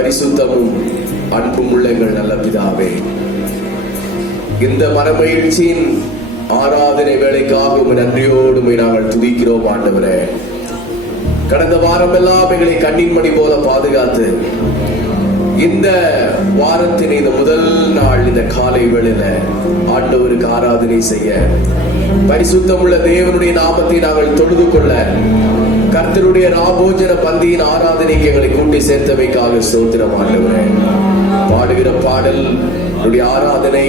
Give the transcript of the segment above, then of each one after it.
பரிசுத்தமும் அன்பும் உள்ள எங்கள் நல்ல பிதாவே, இந்த மனமகிழ்ச்சியின் ஆராதனை வேலைக்காக நன்றியோடு நாங்கள் துதிக்கிறோம் ஆண்டவரே. கடந்த வாரம் எல்லாம் எங்களை கண்ணின் மணி போல பாதுகாத்து இந்த வாரத்தின் இந்த முதல் நாள் இந்த காலை வேளையில ஆண்டவருக்கு ஆராதனை செய்ய, பரிசுத்தமுள்ள தேவனுடைய நாமத்தை நாங்கள் தொழுது கொள்ள, கர்த்தருடைய ராபோஜன பந்தியின் ஆராதனைக்கு எங்களை கூட்டி சேர்த்தவைக்காக ஸ்தோத்திரம் ஆண்டவரே. பாடுகிற பாடல், ஆராதனை,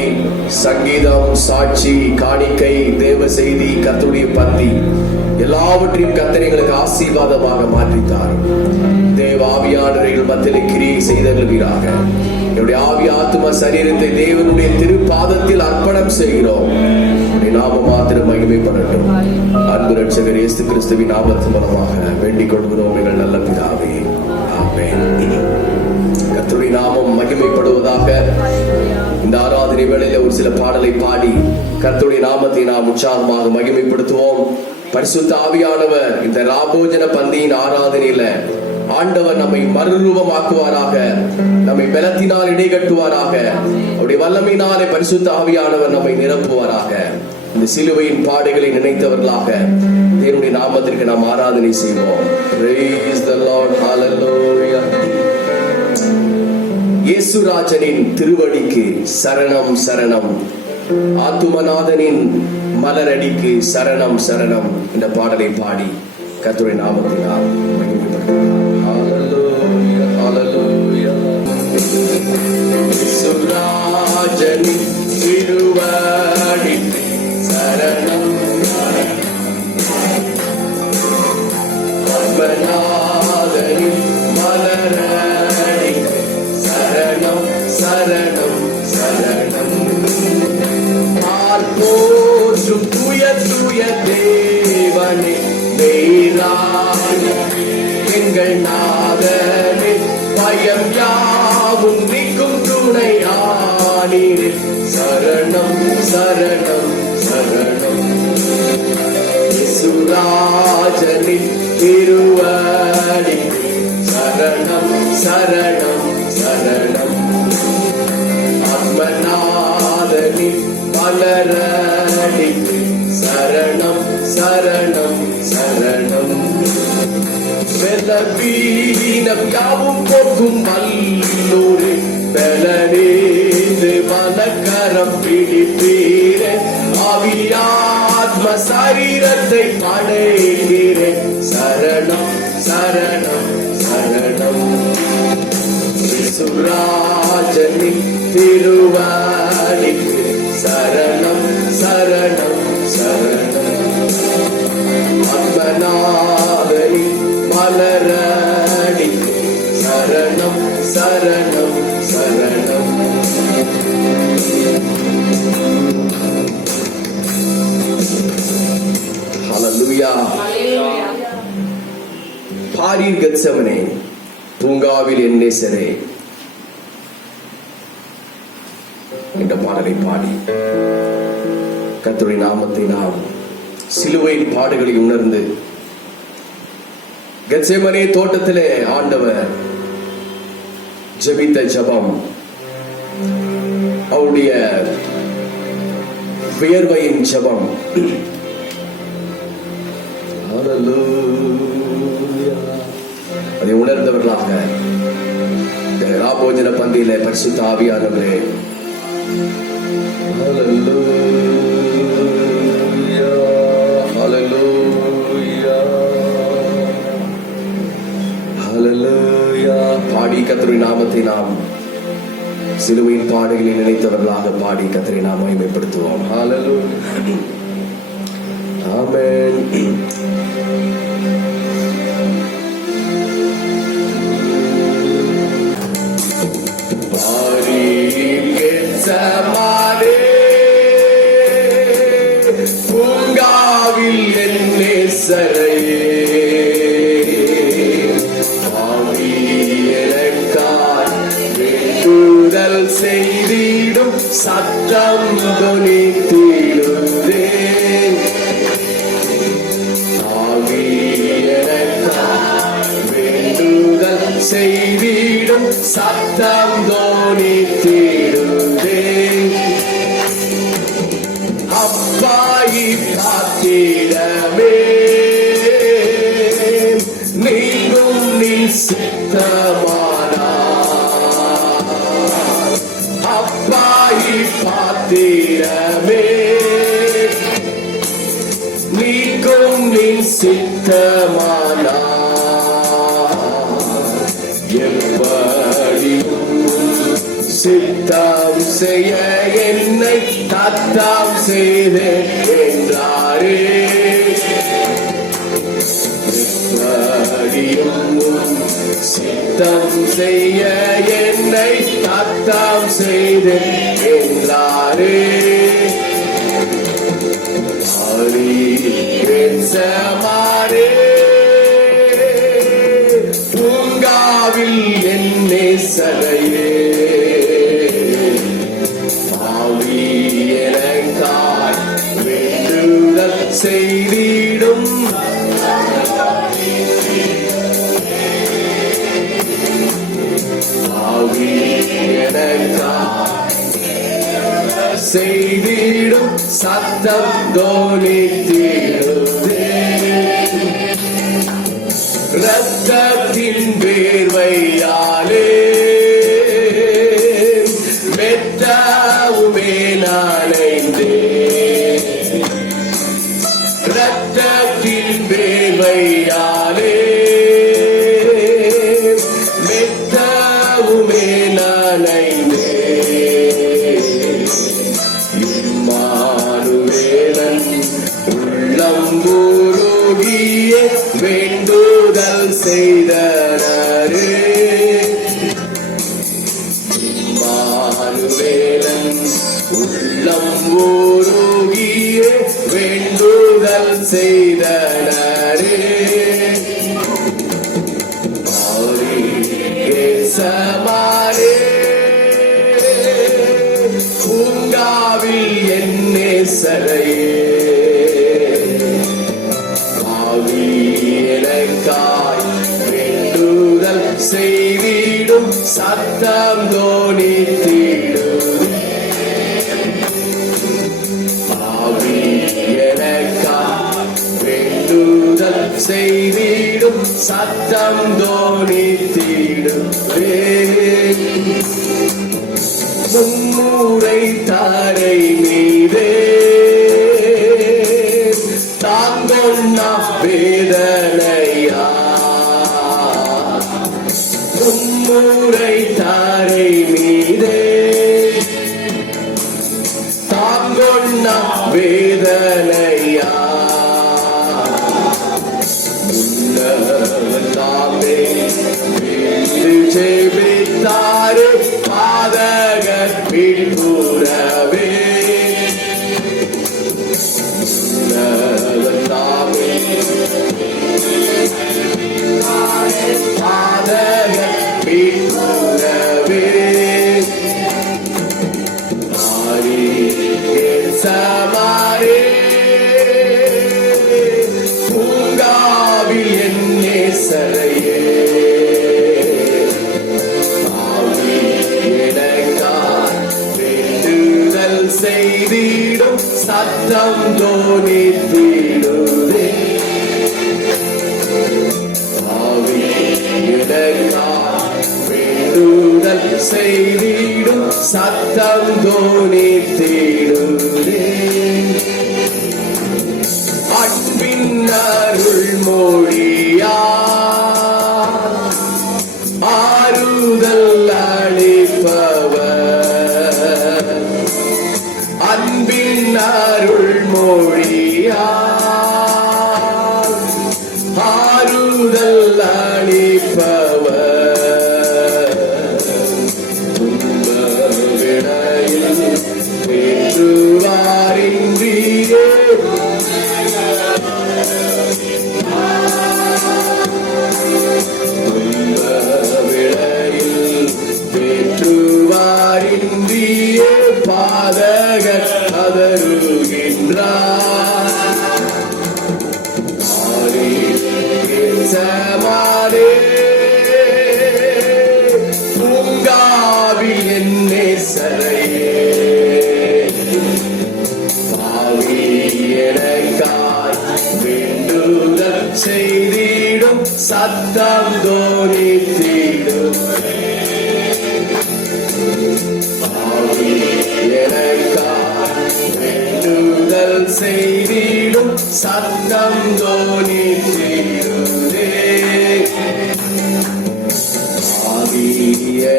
சங்கீதம், சாட்சி, காணிக்கை, தேவ செய்தி, கர்த்தருடைய பந்தி எல்லாவற்றையும் கர்த்தர் எங்களுக்கு ஆசீர்வாதமாக மாற்றித்தார். தேவ ஆவியானவர்கள் மத்தியிலே கிரியை செய்தருள்வீராக. என்னுடைய ஆவி ஆத்தும சரீரத்தை தேவனுடைய திருப்பாதத்தில் அர்ப்பணம் செய்கிறோம். நாம மாத்திரம் மகிமைப்படட்டும். அன்பு ரட்சகர் இயேசு கிறிஸ்துவின் நாமத்தின் மூலமாக வேண்டிக் கொள்கிறோம் எங்கள் நல்ல பிதாவே, ஆமென். கர்த்தருடைய நாமம் மகிமைப்படுவதாக. இந்த ஆராதனை வேளையில ஒரு சில பாடலை பாடி கர்த்தருடைய நாமத்தை நாம் உற்சாகமாக மகிமைப்படுத்துவோம். பரிசுத்த ஆவியானவர் இந்த ராபோஜன பந்தியின் ஆராதனையில ஆண்டவர் நம்மை மறுரூபமாக்குவாராக, நம்மை பலத்தினால் இடைகட்டுவாராக, அவருடைய வல்லமையினாலே பரிசுத்த ஆவியானவர் நம்மை நிரப்புவாராக. இந்த சிலுவையின் பாடுகளை நினைத்தவர்களாக தேவனுடைய நாமத்திற்கு நாம் ஆராதனை செய்வோம். Praise the Lord, hallelujah. இயேசுராஜனின் திருவடிக்கு சரணம் சரணம், ஆத்துமநாதனின் மலரடிக்கு சரணம் சரணம் என்ற பாடலை பாடி கர்த்தருடைய நாமத்தினால் மகிமைப்படுத்துவோம். ஹalleluya ஹalleluya. இயேசுராஜனின் திருவடிக்கு சரணம், ஆத்துமநாதனின் மலரடிக்கு சரணம் சரணம் சரணம். போற்றும் தூய தூய தேவனே, எங்கள் நாதனே, பயம் யாவும் நீக்கும் துணையானீரே, சரணம் சரணம் சரணம். இயேசுராஜனின் திருவடி சரணம் சரணம் சரணம். ஆத்மநாதனின் மலரடிக்கு சரணம் சரணம் சரணம். பலவீனம் யாவும் போக்கும் வல்லோரே, பலனேந்து மனக்கரம் பிடிப்பீரே, ஆவியாத்ம சரீரத்தை அடைகிறே, சரணம் சரணம் சரணம். இயேசுராஜனின் திருவடிக்கு சரணம் சரணம் சரணம். ஆத்மநாதனின் மலரடிக்கு சரணம் சரணம் சரணம். ஹல்லேலூயா. பாரீர் கெத்செமனே, பூங்காவில் என் நேசரே என்ற பாடலை பாடி கர்த்தருடைய நாமத்தை நாம் சிலுவையின் பாடுகளை உணர்ந்து, கெத்செமனே தோட்டத்திலே ஆண்டவர் ஜெபித்த ஜெபம், அவருடைய வியர்வையின் ஜெபம், அதை உணர்ந்தவர்களாக ராபோஜன பந்தியில பரிசுத்த ஆவியானவரே, பாடி கர்த்தருடைய நாமத்தை நாம் சிலுவையின் பாடுகளில் நினைத்தவர்களாக பாடி கர்த்தரை நாம் மகிமைப்படுத்துவோம். ஹல்லேலூயா, ஆமென். பூங்காவில் என் நேசரையே, செய்திடும் சத்தம் தொனித்திடுதேன், வேண்டுதல் செய்திடும் சத்தம் தோனித்திடுதே. அப்பாயி காத்திடமே நீங்கும் நீ சித்தமானார். அப்பாயி காத்திடமே நீங்கும் நீ சித்தமானார். சித்தம் செய்ய என்னை தத்தம் செய்து என்றாரே. சித்தம் செய்ய என்னை தத்தம் செய்து என்றாரே. சமாரே பூங்காவில் என்னை சரையே செய்திடும் செய்திடும் சத்தம் தோனித்திடுதே. இரத்தத்தின் வேர்வையாலே மெத்தவுமே நனைந்தே. இரத்தத்தின் வேர்வையாலே மெத்தவுமே நனைந்தே. இம்மானுவேலன் உள்ளம் உருகிய வேண்டுதல் செய்தனரே. இம்மானுவேலன் உள்ளம் உருகிய வேண்டுதல் செய்தனரே. சமாரே பூங்காவில் என்னே சரையே எனக்காய் வேண்டுதல் செய்திடும் சத்தம் தோனித்திடும். செய்திடும் சத்தம் தோனித்திடுவே. மும்முறை தாரை மீதே தாங்கொன்னா வேதனையா. மும்முறை தாரை மீதே தாங்கொன்னா வேதனையா. ஜெபித்தாரு பாதகர் பின்புறவே. பாதகர் பின்புறவே. சமாரே பூங்காவில் என்னே சரையே செய்திடும் சத்தம் தோனித்திடுதே. வேண்டுதல் செய்திடும் சத்தம் தோனித்திடுதே. அன்பின் அருள் மொழியா ஆறுதல் அளிப்பவர். அன்பின் அருள் மொழியா ஆறுதல் அளிப்பவர். துன்ப விடையில் பேசுவாரின்றியே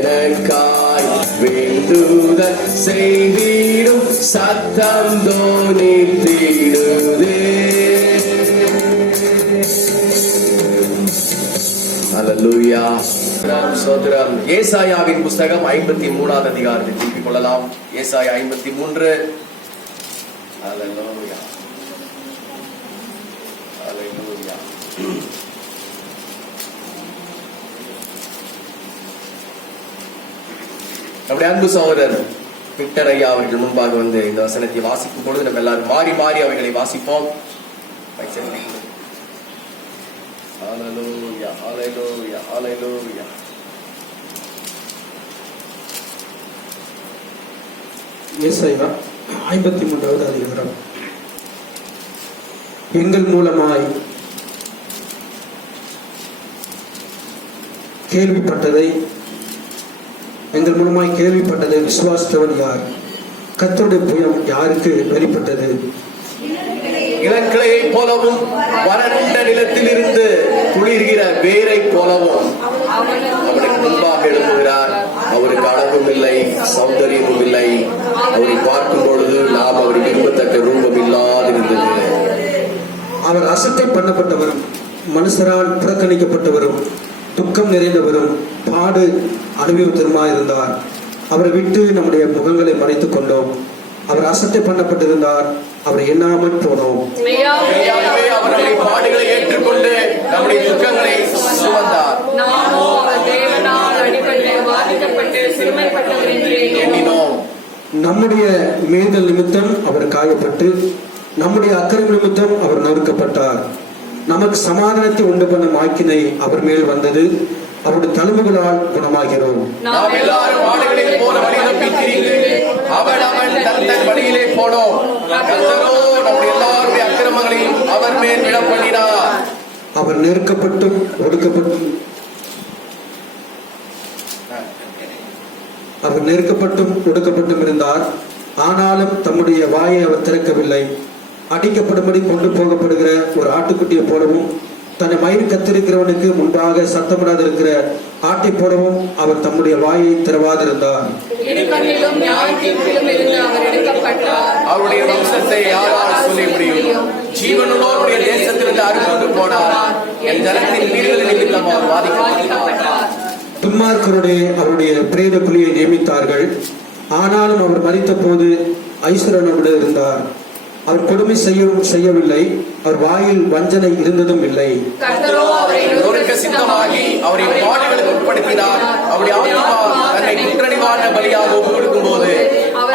எனக்காய் வேண்டுதல் செய்திடும் சத்தம் தோனித்திடுதே. அல்லேலூயா. சோதரம். ஏசாயாவின் புஸ்தகம் 53வது அதிகாரத்தை திருப்பிக் கொள்ளலாம். ஏசாயா 53. அல்லேலூயா. அல்லேலூயா. நம்முடைய அன்பு சகோதரர் விக்டர் ஐயா அவர்கள் முன்பாக வந்து இந்த வசனத்தை வாசிக்கும் பொழுது நம்ம எல்லாரும் மாறி மாறி அவைகளை வாசிப்போம். ஹல்லேலூயா, ஹல்லேலூயா, ஹல்லேலூயா. ஏசாயா 53வது அதிகாரம். எங்கள் மூலமாய் கேள்விப்பட்டதை விசுவாசித்தவன் யார்? கர்த்தருடைய புயம் யாருக்கு வெளிப்பட்டது? இளங்கிளையை போலவும் வறண்ட நிலத்தில் இருந்து குளிர்கிற வேரை போலவும் அவனுக்கு முன்பாக எழுப்புகிறார். அவருக்கு அழகும் இல்லை, சௌந்தரியமும் இல்லை. அவரை பார்க்கும் பொழுது நாம் அவரை விரும்பத்தக்க ரூபம் இல்லாதிருந்தது. அவர் அசட்டை பண்ணப்பட்டவரும் மனுஷரால் புறக்கணிக்கப்பட்டவரும் துக்கம் நிறைந்தவரும் பாடு அனுபவித்தருமாயிருந்தார். அவரை விட்டு நம்முடைய முகங்களை மறைத்துக் கொண்டோம். அவர் அசட்டை பண்ணப்பட்டிருந்தார், அவரை எண்ணாமல் போனோம். அவருடைய பாடுகளை ஏற்றுக்கொண்டு நம்முடைய துக்கங்களை சுமந்தார். நம்முடைய மீறுதல் நிமித்தம் அவர் காயப்பட்டு நம்முடைய அக்கிரம நிமித்தம் அவர் நொறுக்கப்பட்டார். நமக்கு சமாதானத்தை உண்டு பண்ணும் ஆக்கினை அவர் மேல் வந்தது. அவருடைய தழும்புகளால் குணமாகிறோம். நாம் எல்லாரும் ஆடுகளில் போல வழி தப்பி திரிந்து அவன் தன் வழியிலே போனோம். கர்த்தரோ நம்முடைய எல்லாருடைய அக்கிரமங்களையும் அவர் மேல் விழ பண்ணினார். அவர் நெருக்கப்பட்டும் ஒடுக்கப்பட்டும் இருந்தார். ஆனாலும் தம்முடைய வாயை அவர் திறக்கவில்லை. அடிக்கப்படும்படி கொண்டு போகப்படுகிற ஒரு ஆட்டுக்குட்டியை போலவும் தன்னை மயிர் கத்திருக்கிறவனுக்கு முன்பாக சத்தமிடாது இருக்கிற ஆட்டை போலவும் அவர் தம்முடைய வாயை திறவாதிருந்தார். அவருடைய வம்சத்தை யாரால் சொல்ல முடியும்? ஜீவனுள்ளோருடைய தேசத்திலிருந்து அறுந்து போனார். என் ஜனத்தின் மீறுதல் நிமித்தம் அவர் பாதிக்கப்பட்டார். துன்மார்க்கருடைய அவருடைய பிரேத குழியை நியமித்தார்கள். ஆனாலும் அவர் மரித்த போது ஐஸ்வரனோடு இருந்தார். அவர் கொடுமை செய்யவில்லை. அவர் வாயில் வஞ்சனை இருந்ததும் இல்லை. சித்தமாகி அவரை பாடுகளுக்கு உட்படுத்தினார். அவருடைய ஆத்மா தன்னை குற்றணிவான பலியாக ஒப்புக் கொடுக்கும் போது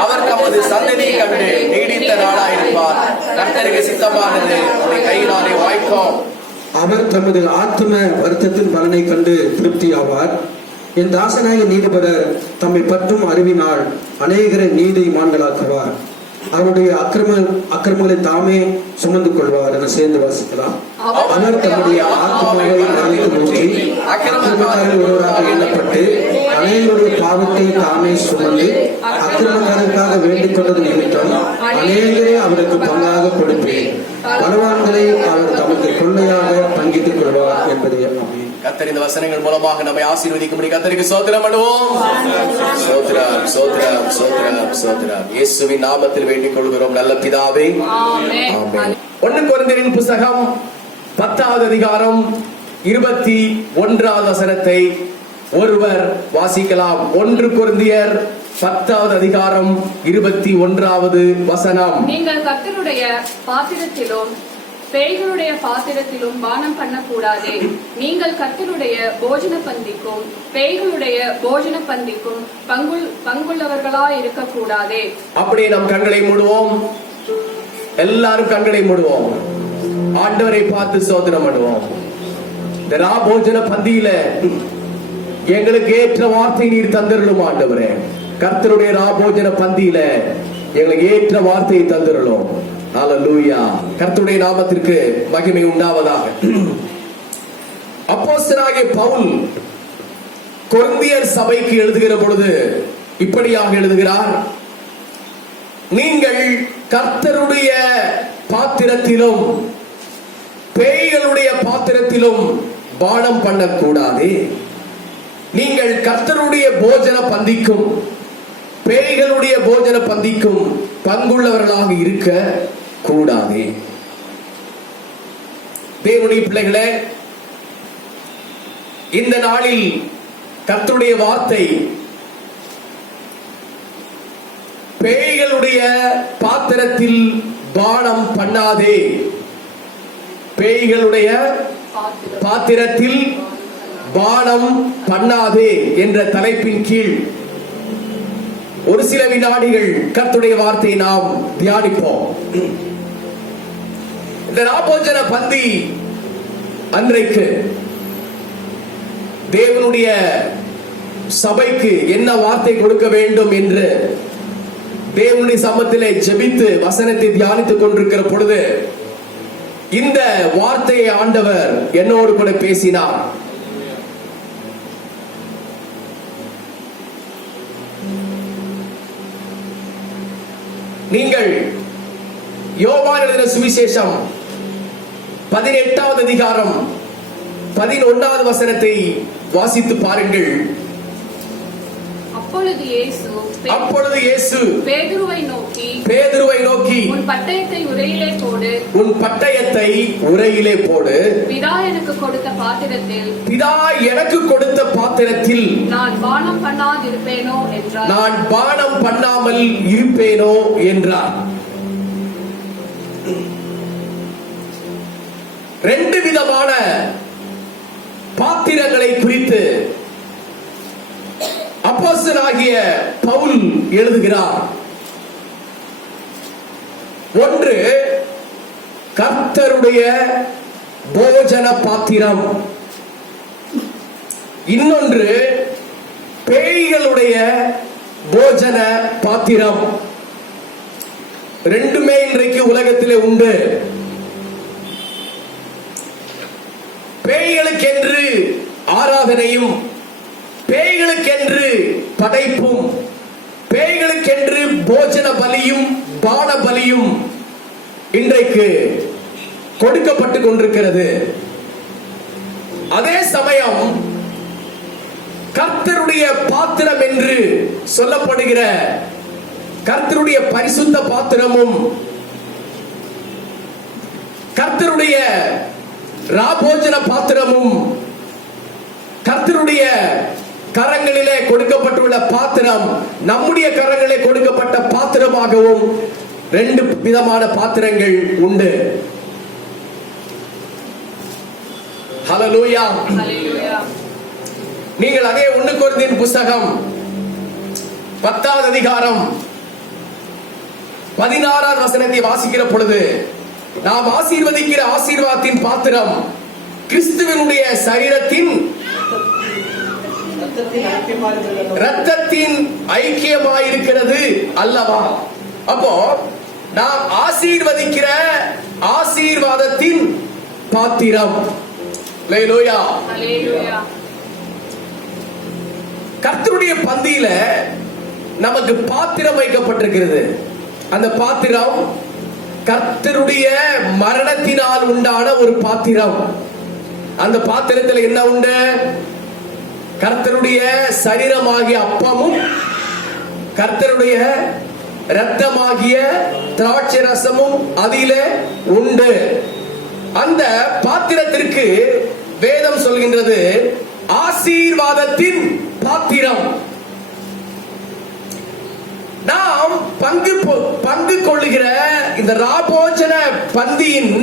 அவர் தமது சந்ததியை கண்டு நீடித்த நாளாயிருப்பார். கர்த்தருக்கு சித்தமானது அவருடைய கையினாலே வாய்க்கும். அவர் தமது ஆத்ம வருத்தத்தின் பலனை கண்டு திருப்தி ஆவார். என் தாசனாய நீதிபரர் தம்மை பற்றும் அறிவினால் அநேகரை நீதிமான்களாக்குவார். அவருடைய அக்கிரமங்களை தாமே சுமந்து கொள்வார் என சேர்ந்து வாசிக்கலாம். அவர் தம்முடைய ஆத்மாவை நோக்கி அக்கிரமக்காரர் ஒருவராக எண்ணப்பட்டு அநேகருடைய பாவத்தை தாமே சுமந்து அக்கிரமக்காரருக்காக வேண்டிக் கொண்டது நிமித்தம் அநேகரை அவருக்கு பங்காக கொடுப்பேன். பலவான்களை அவர் தமக்கு கொள்ளையாக பங்கிட்டுக் கொள்வார் என்பதே. கர்த்தர் இந்த வசனங்கள் மூலமாக நம்மை ஆசீர்வதிக்கும்படி கர்த்தருக்கு ஸ்தோத்திரம் பண்ணுவோம். ஸ்தோத்திரம், ஸ்தோத்திரம், ஸ்தோத்திரம், ஸ்தோத்திரம். இயேசுவின் நாமத்தில் வேண்டிக் கொள்கிறோம் நல்ல பிதாவே, ஆமென். 1 கொரிந்தியரின் புத்தகம் 10வது அதிகாரம் 21வது வசனத்தை ஒருவர் வாசிக்கலாம். 1 கொரிந்தியர் 10வது அதிகாரம் 21வது வசனம். நீங்கள் கர்த்தருடைய பாத்திரத்திலும் பேய்களுடைய பாத்திரத்திலும் பானம் பண்ணக்கூடாதே. நீங்கள் கர்த்தருடைய போஜன பந்திக்கும் பேய்களுடைய போஜன பந்திக்கும் பங்குள்ளவர்களாய் இருக்க கூடாதே. அப்படியே நம் கண்களை மூடுவோம். எல்லாரும் கண்களை மூடுவோம். ஆண்டவரை பார்த்து ஸ்தோத்திரம் பண்ணுவோம். இந்த போஜன பந்தியில எங்களுக்கு ஏற்ற வார்த்தை நீர் தந்திரலும் ஆண்டவரே. கர்த்தருடைய போஜன பந்தியில எங்களுக்கு ஏற்ற வார்த்தையை தந்திரலும். ஹல்லேலூயா. கர்த்தருடைய நாமத்திற்கு மகிமை உண்டாவதாக. அப்போஸ்தலனாகிய பவுல் கொரிந்தியர் சபைக்கு எழுதுகிற பொழுது இப்படியாக எழுதுகிறார். நீங்கள் கர்த்தருடைய பாத்திரத்திலும் பேய்களுடைய பாத்திரத்திலும் பானம் பண்ணக்கூடாது. நீங்கள் நீங்கள் கர்த்தருடைய போஜன பந்திக்கும் பேய்களுடைய போஜன பந்திக்கும் பங்குள்ளவர்களாக இருக்க கூடாது. தேவனுடைய பிள்ளைகளே, இந்த நாளில் கர்த்தருடைய வார்த்தை பேய்களுடைய பாத்திரத்தில் பானம் பண்ணாதே, பேய்களுடைய பாத்திரத்தில் பானம் பண்ணாதே என்ற தலைப்பின் கீழ் ஒரு சில வினாடிகள் கர்த்தருடைய வார்த்தையை நாம் தியானிப்போம். இந்த ராபோஜன பந்தி அன்றைக்கு தேவனுடைய சபைக்கு என்ன வார்த்தை கொடுக்க வேண்டும் என்று தேவனுடைய சமத்திலே ஜெபித்து வசனத்தை தியானித்துக் கொண்டிருக்கிற பொழுது இந்த வார்த்தையை ஆண்டவர் என்னோடு கூட பேசினார். நீங்கள் யோவான் எழுதின சுவிசேஷம் 18வது அதிகாரம் 11வது வசனத்தை வாசித்து பாருங்கள். அப்பொழுது இயேசு பேதுருவை நோக்கி உன் பட்டயத்தை உரையிலே போடு. பிதா எனக்கு கொடுத்த பாத்திரத்தில் நான் பானம் பண்ணாமல் இருப்பேனோ என்றார். ரெண்டு விதமான பாத்திரங்களை குறித்து அப்போஸ்தலனாகிய பவுல் எழுதுகிறார். ஒன்று கர்த்தருடைய போஜன பாத்திரம், இன்னொன்று பேய்களுடைய போஜன பாத்திரம். ரெண்டுமே இன்றைக்கு உலகத்திலே உண்டு. பேய்களுக்கென்று ஆராதனையும், பேய்களுக்கென்று படைப்பும், பேய்களுக்கென்று போஜன பலியும் பான பலியும் இன்றைக்கு கொடுக்கப்பட்டு கொண்டிருக்கிறது. அதே சமயம் கர்த்தருடைய பாத்திரம் என்று சொல்லப்படுகிற கர்த்தருடைய பரிசுத்த பாத்திரமும், கர்த்தருடைய ராபோஜன பாத்திரமும், கர்த்தருடைய கரங்களிலே கொடுக்கப்பட்டுள்ள பாத்திரம் நம்முடைய கரங்களிலே கொடுக்கப்பட்ட பாத்திரமாகவும் ரெண்டு விதமான பாத்திரங்கள் உண்டு. ஹல்லேலூயா. நீங்கள் அதே 1 கொரிந்தியர் புத்தகம் 10வது அதிகாரம் 16வது வசனத்தை வாசிக்கிற பொழுது, நாம் ஆசீர்வதிக்கிற ஆசீர்வாதத்தின் பாத்திரம் கிறிஸ்துவினுடைய சரீரத்தின் இரத்தத்தின் ஐக்கியமாயிருக்கிறது அல்லவா? அப்போ நாம் ஆசீர்வதிக்கிற ஆசீர்வாதத்தின் பாத்திரம். ஹல்லேலூயா. கர்த்தருடைய பந்தியில நமக்கு பாத்திரம் வைக்கப்பட்டிருக்கிறது. அந்த பாத்திரம் கர்த்தருடைய மரணத்தினால் உண்டான ஒரு பாத்திரம். அந்த பாத்திரத்தில் என்ன உண்டு? கர்த்தருடைய சரீரமாகிய அப்பமும், கர்த்தருடைய இரத்தமாகிய திராட்சை ரசமும் அதிலே உண்டு. அந்த பாத்திரத்திற்கு வேதம் சொல்கின்றது ஆசீர்வாதத்தின் பாத்திரம். நாம் பங்கு கொள்ளுகிற இந்த ராபோஜன பந்தியின்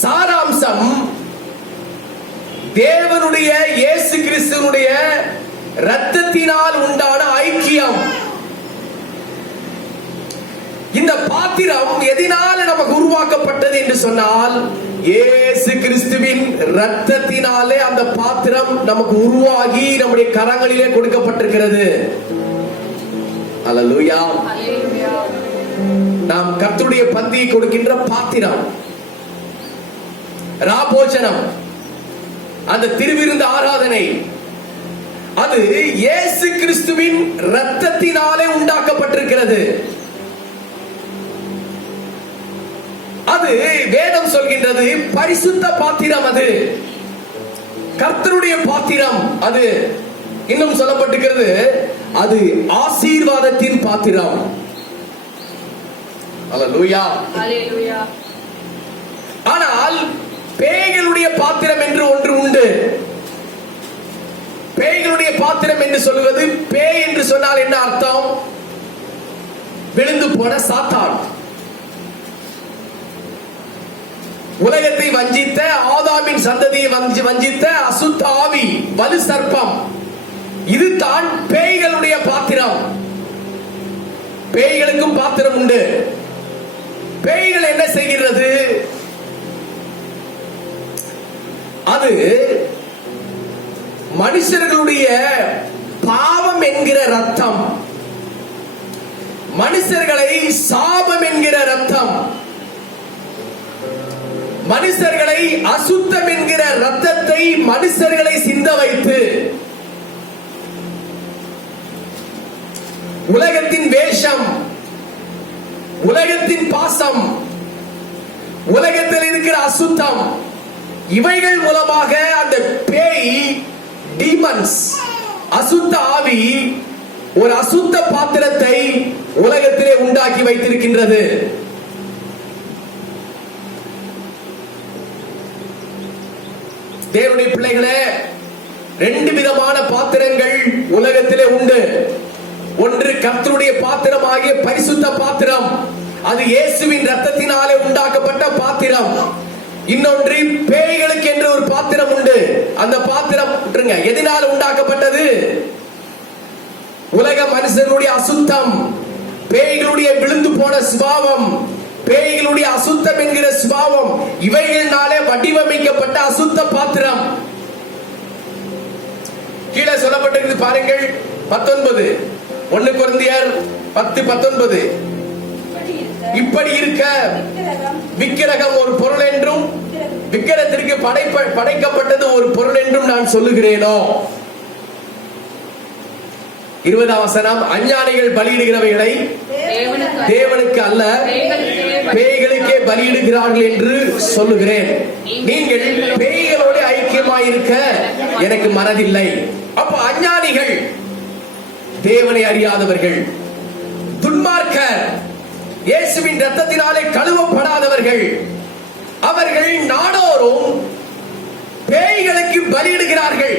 சாராம்சம் தேவனுடைய இயேசு கிறிஸ்துவினுடைய இரத்தத்தினால் உண்டான ஐக்கியம். இந்த பாத்திரம் எதனால நமக்கு உருவாக்கப்பட்டது என்று சொன்னால், இயேசு கிறிஸ்துவின் இரத்தத்தினாலே அந்த பாத்திரம் நமக்கு உருவாகி நம்முடைய கரங்களிலே கொடுக்கப்பட்டிருக்கிறது. அல்லேலூயா. நாம் கர்த்தருடைய பந்தியை கொடுக்கின்ற பாத்திரம், ராபோஜனம், அந்த திருவிருந்து ஆராதனை, அது இயேசு கிறிஸ்துவின் இரத்தத்தினாலே உண்டாக்கப்பட்டிருக்கிறது. அது வேதம் சொல்கின்றது பரிசுத்த பாத்திரம். அது கர்த்தருடைய பாத்திரம். அது இன்னும் சொல்லப்பட்டிருக்கிறது அது ஆசீர்வாதத்தின் பாத்திரம். அல்லேலூயா. ஹalleluya. ஆனால் பேய்களுடைய பாத்திரம் என்று ஒன்று உண்டு. பேய்களுடைய பாத்திரம் என்று சொல்வது, பேய் என்று சொன்னால் என்ன அர்த்தம்? விழுந்து போன சாத்தான். உலகத்தை வஞ்சித்த, ஆதாமின் சந்ததியை வஞ்சித்த அசுத்த ஆவி, வலு சர்ப்பம், இதுதான் பேய்களுடைய பாத்திரம். பேய்களுக்கும் பாத்திரம் உண்டு. பேய்கள் என்ன செய்கிறது? அது மனுஷர்களுடைய பாவம் என்கிற ரத்தம், மனுஷர்களை சாபம் என்கிற ரத்தம், மனுஷர்களை அசுத்தம் என்கிற ரத்தத்தை மனுஷர்களை சிந்த வைத்து உலகத்தின் வேஷம், உலகத்தின் பாசம், உலகத்தில் இருக்கிற அசுத்தம், இவைகள் மூலமாக அந்த பேய், டீமன்ஸ், அசுத்த ஆவி ஒரு அசுத்த பாத்திரத்தை உலகத்திலே உண்டாக்கி வைத்திருக்கின்றது. தேவனுடைய பிள்ளைகளே, ரெண்டு விதமான பாத்திரங்கள் உலகத்திலே உண்டு. ஒன்று கர்த்தருடைய பாத்திரம் ஆகிய பரிசுத்த பாத்திரம், அது இயேசுவின் ரத்தத்தினாலே உண்டாக்கப்பட்ட பாத்திரம். இன்னொன்று பேய்களுக்கு என்று ஒரு பாத்திரம் உண்டு. அந்த பாத்திரம் எதனால் உண்டாக்கப்பட்டது? உலக மனுஷர்களுடைய அசுத்தம், பேய்களுடைய விழுந்து போன சுபாவம், பேய்களுடைய அசுத்தம் என்கிற சுபாவம், இவைகளினாலே வடிவமைக்கப்பட்ட அசுத்த பாத்திரம். கீழே சொல்லப்பட்டிருக்கு பாருங்கள், 19 1 கொரிந்தியர் 10:19. இப்படி இருக்க விக்கிரகம் ஒரு பொருள் என்றும் விக்கிரகத்திற்கு படைக்கப்பட்டது ஒரு பொருள் என்றும் நான் சொல்லுகிறேனோ. 20ஆம் வசனம், அஞ்ஞானிகள் பலியிடுகிறவைகளை தேவனுக்கு அல்ல பேய்களுக்கே பலியிடுகிறார்கள் என்று சொல்லுகிறேன். நீங்கள் பேய்களோடு ஐக்கியமாயிருக்க எனக்கு மனதில்லை. அப்போ அஞ்ஞானிகள், தேவனை அறியாதவர்கள், துன்மார்க்கர், இயேசுவின் ரத்தத்தினாலே கழுவப்படாதவர்கள், அவர்கள் நாடோறும் பேய்களுக்கு பலியிடுகிறார்கள்.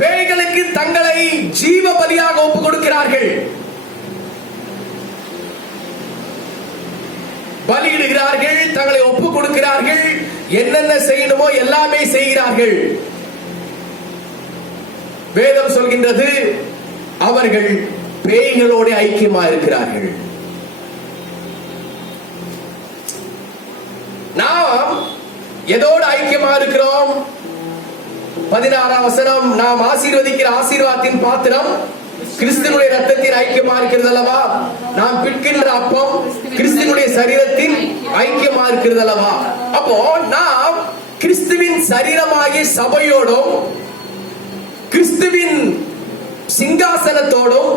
பேய்களுக்கு தங்களை ஜீவ பலியாக ஒப்புக் கொடுக்கிறார்கள். பலியிடுகிறார்கள், தங்களை ஒப்புக் கொடுக்கிறார்கள், என்னென்ன செய்யணுமோ எல்லாமே செய்கிறார்கள். வேதம் சொல்கின்றது, அவர்கள் பேய்களோடு ஐக்கியமா இருக்கிறார்கள். நாம் எதோடு ஐக்கியமா இருக்கிறோம்? 16ஆம் வசனம், நாம் ஆசீர்வதிக்கிற ஆசீர்வாதத்தின் பாத்திரம் கிறிஸ்துவினுடைய ரத்தத்தின் ஐக்கியமா இருக்கிறது அல்லவா? நாம் பிற்கின்ற அப்பம் கிறிஸ்துவினுடைய சரீரத்தின் ஐக்கியமா இருக்கிறது அல்லவா? அப்போ நாம் கிறிஸ்துவின் சரீரமாகிய சபையோடும் கிறிஸ்துவின் சிங்காசனத்தோடும்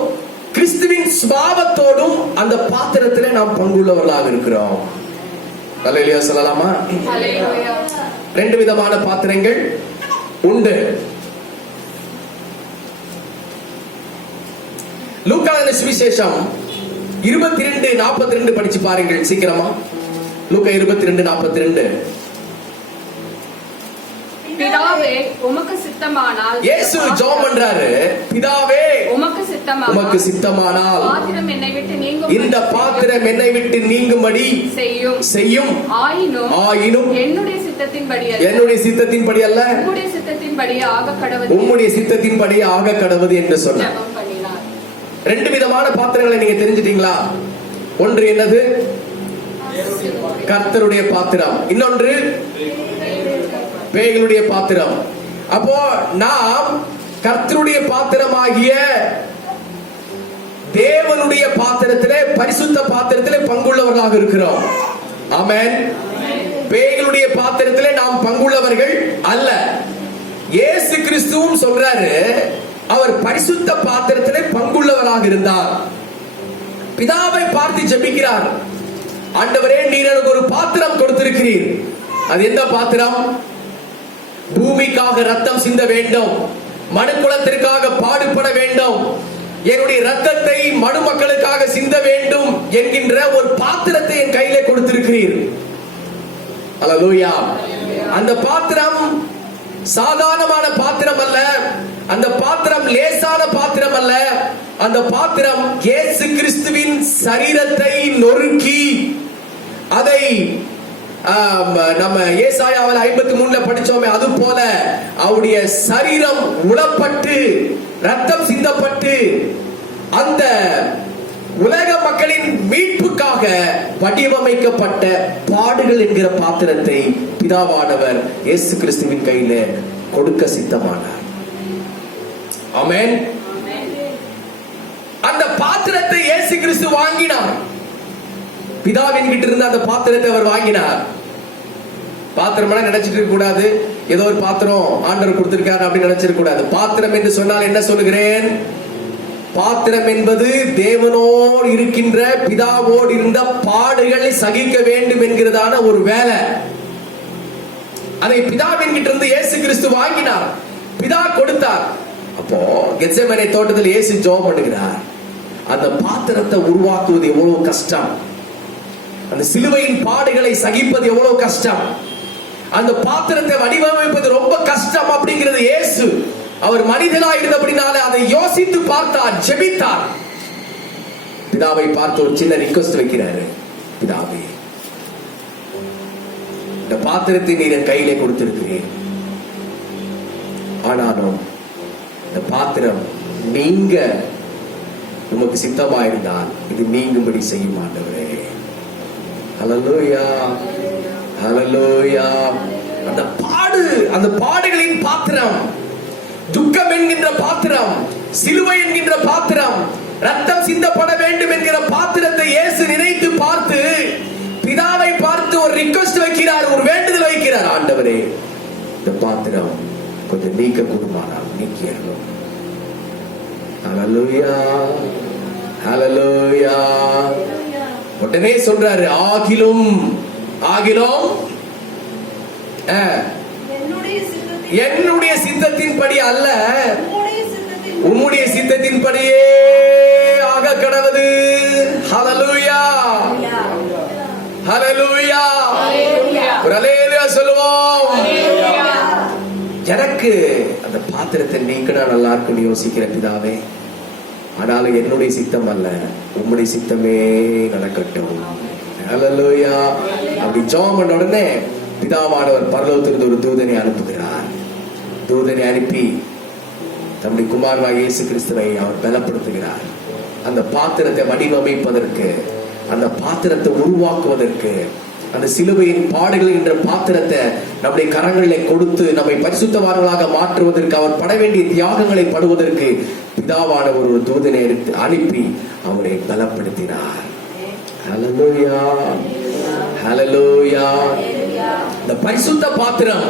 கிறிஸ்துவின் சுபாவத்தோடும் அந்த பாத்திரத்திலே நாம் பங்குள்ளவர்களாக இருக்கிறோம். அல்லேலூயா சொல்லலாமா? ஹalleluya. ரெண்டு விதமான பாத்திரங்கள் உண்டு. லூக்காவின் சுவிசேஷம் 22:42 படிச்சு பாருங்கள் சீக்கிரமா. லூக்கா 22:42. பிதாவே உமக்கு சித்தமானால், இயேசு ஜெபம் பண்றாரு, பிதாவே உமக்கு சித்தமானால் பாத்திரம் என்னை விட்டு நீங்கும், இந்த பாத்திரம் என்னை விட்டு நீங்கும்படி செய்யும். ஆயினும் என்னுடைய சித்தத்தின்படி அல்ல, என்னுடைய சித்தத்தின்படி அல்ல, உம்முடைய சித்தத்தின்படி ஆக கடவுது, உம்முடைய சித்தத்தின்படி ஆக கடவுது என்று சொன்னார். ஜெபம் பண்ணினார். ரெண்டு விதமான பாத்திரங்களை நீங்க தெரிஞ்சிட்டீங்களா? ஒன்று என்னது? கர்த்தருடைய பாத்திரம். இன்னொன்று பேய்களுடைய பாத்திரம். அப்போ நாம் கர்த்தருடைய பாத்திரமாகிய தேவனுடைய பாத்திரத்திலே, பரிசுத்த பாத்திரத்திலே பங்குள்ளவர்களாக இருக்கிறோம். ஆமென். பேய்களுடைய பாத்திரத்திலே நாம் பங்குள்ளவர்கள் அல்ல. இயேசு கிறிஸ்துவும் சொல்றாரு, அவர் பரிசுத்த பாத்திரத்திலே பங்குள்ளவராக இருந்தார். பிதாவை பார்த்து ஜெபிக்கிறார், ஆண்டவரே நீர் எனக்கு ஒரு பாத்திரம் கொடுத்திருக்கிறீர். அது என்ன பாத்திரம்? பூமிக்காக ரத்தம் சிந்த வேண்டும், மனுக்குலத்திற்காக பாடுபட வேண்டும், என்னுடைய ரத்தத்தை மனுமக்களுக்காக சிந்த வேண்டும் என்கின்ற ஒரு பாத்திரத்தை என் கையிலே கொடுத்திருக்கிறீர். அல்லேலூயா. அந்த பாத்திரம் சாதாரணமான பாத்திரம் அல்ல, அந்த பாத்திரம் லேசான பாத்திரம் அல்ல. அந்த பாத்திரம் இயேசு கிறிஸ்துவின் சரீரத்தை நொறுக்கி, அதை நம்ம ஏசாயாவில் 53 படிச்சோமே, அது போல அவருடைய சரீரம் உளப்பட்டு ரத்தம் சிந்தப்பட்டு அந்த உலக மக்களின் மீட்புக்காக வடிவமைக்கப்பட்ட பாடுகள் என்கிற பாத்திரத்தை பிதாவானவர் இயேசு கிறிஸ்துவின் கையில கொடுக்க சித்தமானார். ஆமென். அந்த பாத்திரத்தை இயேசு கிறிஸ்து வாங்கினார். பிதாவின் கிட்ட இருந்து அந்த பாத்திரத்தை அவர் வாங்கினார். பாத்திரம் நினைச்சிட்டு இருக்க கூடாது, ஏதோ ஒரு பாத்திரம் ஆண்டவர் கொடுத்திருக்காரு அப்படின்னு நினைச்சிருக்க கூடாது. பாத்திரம் என்று சொன்னால் என்ன சொல்லுகிறேன்? பாத்திரம் என்பது தேவனோடு இருக்கின்ற, பிதாவோடு இருந்த பாடுகளை சகிக்க வேண்டும் என்கிறதான ஒரு வேலை. அதை பிதாவின் கிட்ட இருந்து இயேசு கிறிஸ்து வாங்கினார், பிதா கொடுத்தார். அப்போ கெத்செமனே தோட்டத்தில் இயேசு ஜெபம் பண்ணுகிறார். அந்த பாத்திரத்தை உருவாக்குவது எவ்வளவு கஷ்டம், அந்த சிலுவையின் பாடுகளை சகிப்பது எவ்வளவு கஷ்டம், அந்த பாத்திரத்தை வடிவமைப்பது ரொம்ப கஷ்டம் அப்படிங்கிறது இயேசு அவர் மனிதனாய் இருந்தபடினால அதை யோசித்து பார்த்தார், ஜெபித்தார். பிதாவை பார்த்து ஒரு சின்ன ரிக்வெஸ்ட் வைக்கிறாரு. பிதாவே, இந்த பாத்திரத்தை நீர் என் கையிலே கொடுத்திருக்கிறேன், ஆனாலும் இந்த பாத்திரம் நீங்க உமக்கு சித்தமாயிருந்தால் இது நீங்கும்படி செய்யும் ஆண்டவரே. ஹல்லேலூயா, ஹல்லேலூயா. அந்த பாடுகளின் பாத்திரம், துக்கம் என்கின்ற பாத்திரம், சிலுவை என்கின்ற பாத்திரம், ரத்தம் சிந்தப்பட வேண்டும் என்கிற பாத்திரத்தை இயேசு நினைத்து பார்த்து பிதாவை பார்த்து ஒரு ரிக்வெஸ்ட் வைக்கிறார், ஒரு வேண்டுதல் வைக்கிறார். ஆண்டவரே, இந்த பாத்திரம் கொஞ்சம் நீக்க கூடுமானால் நீக்கியறணும். ஹல்லேலூயா, ஹல்லேலூயா. உடனே சொல்றாரு, ஆகிலும் ஆகிலும் என்னுடைய சித்தத்தின்படி அல்ல, உம்முடைய சித்தத்தின்படியே ஆக கடவது. ஹல்லேலூயா, ஹல்லேலூயா. ஒரு ஹல்லேலூயா சொல்லுவோம். எனக்கு அந்த பாத்திரத்தை நீக்கினா நல்லா இருக்குன்னு யோசிக்கிற பிதாவே, ஆனாலும் என்னுடைய சித்தம் அல்ல, உம்முடைய சித்தமே நடக்கட்டும். ஹல்லேலூயா. அப்படி ஜெபம் பண்ண உடனே பிதாவானவர் பரலோகத்திலிருந்து ஒரு தூதனை அனுப்புகிறார். தூதனை அனுப்பி தம்முடைய குமாரனாகிய இயேசு கிறிஸ்துவை அவர் பலப்படுத்துகிறார். அந்த பாத்திரத்தை வடிவமைப்பதற்கு, அந்த பாத்திரத்தை உருவாக்குவதற்கு, அந்த சிலுவையின் பாடுகள் என்ற பாத்திரத்தை நம்முடைய கரங்களிலே கொடுத்து நம்மை பரிசுத்தவான்களாக மாற்றுவதற்கு, அவர் பட வேண்டிய தியாகங்களை படுவதற்கு பிதாவானவர் ஒரு தூதனை அனுப்பி அவரை பலப்படுத்தினார். ஹல்லேலூயா, ஹல்லேலூயா. இந்த பரிசுத்த பாத்திரம்,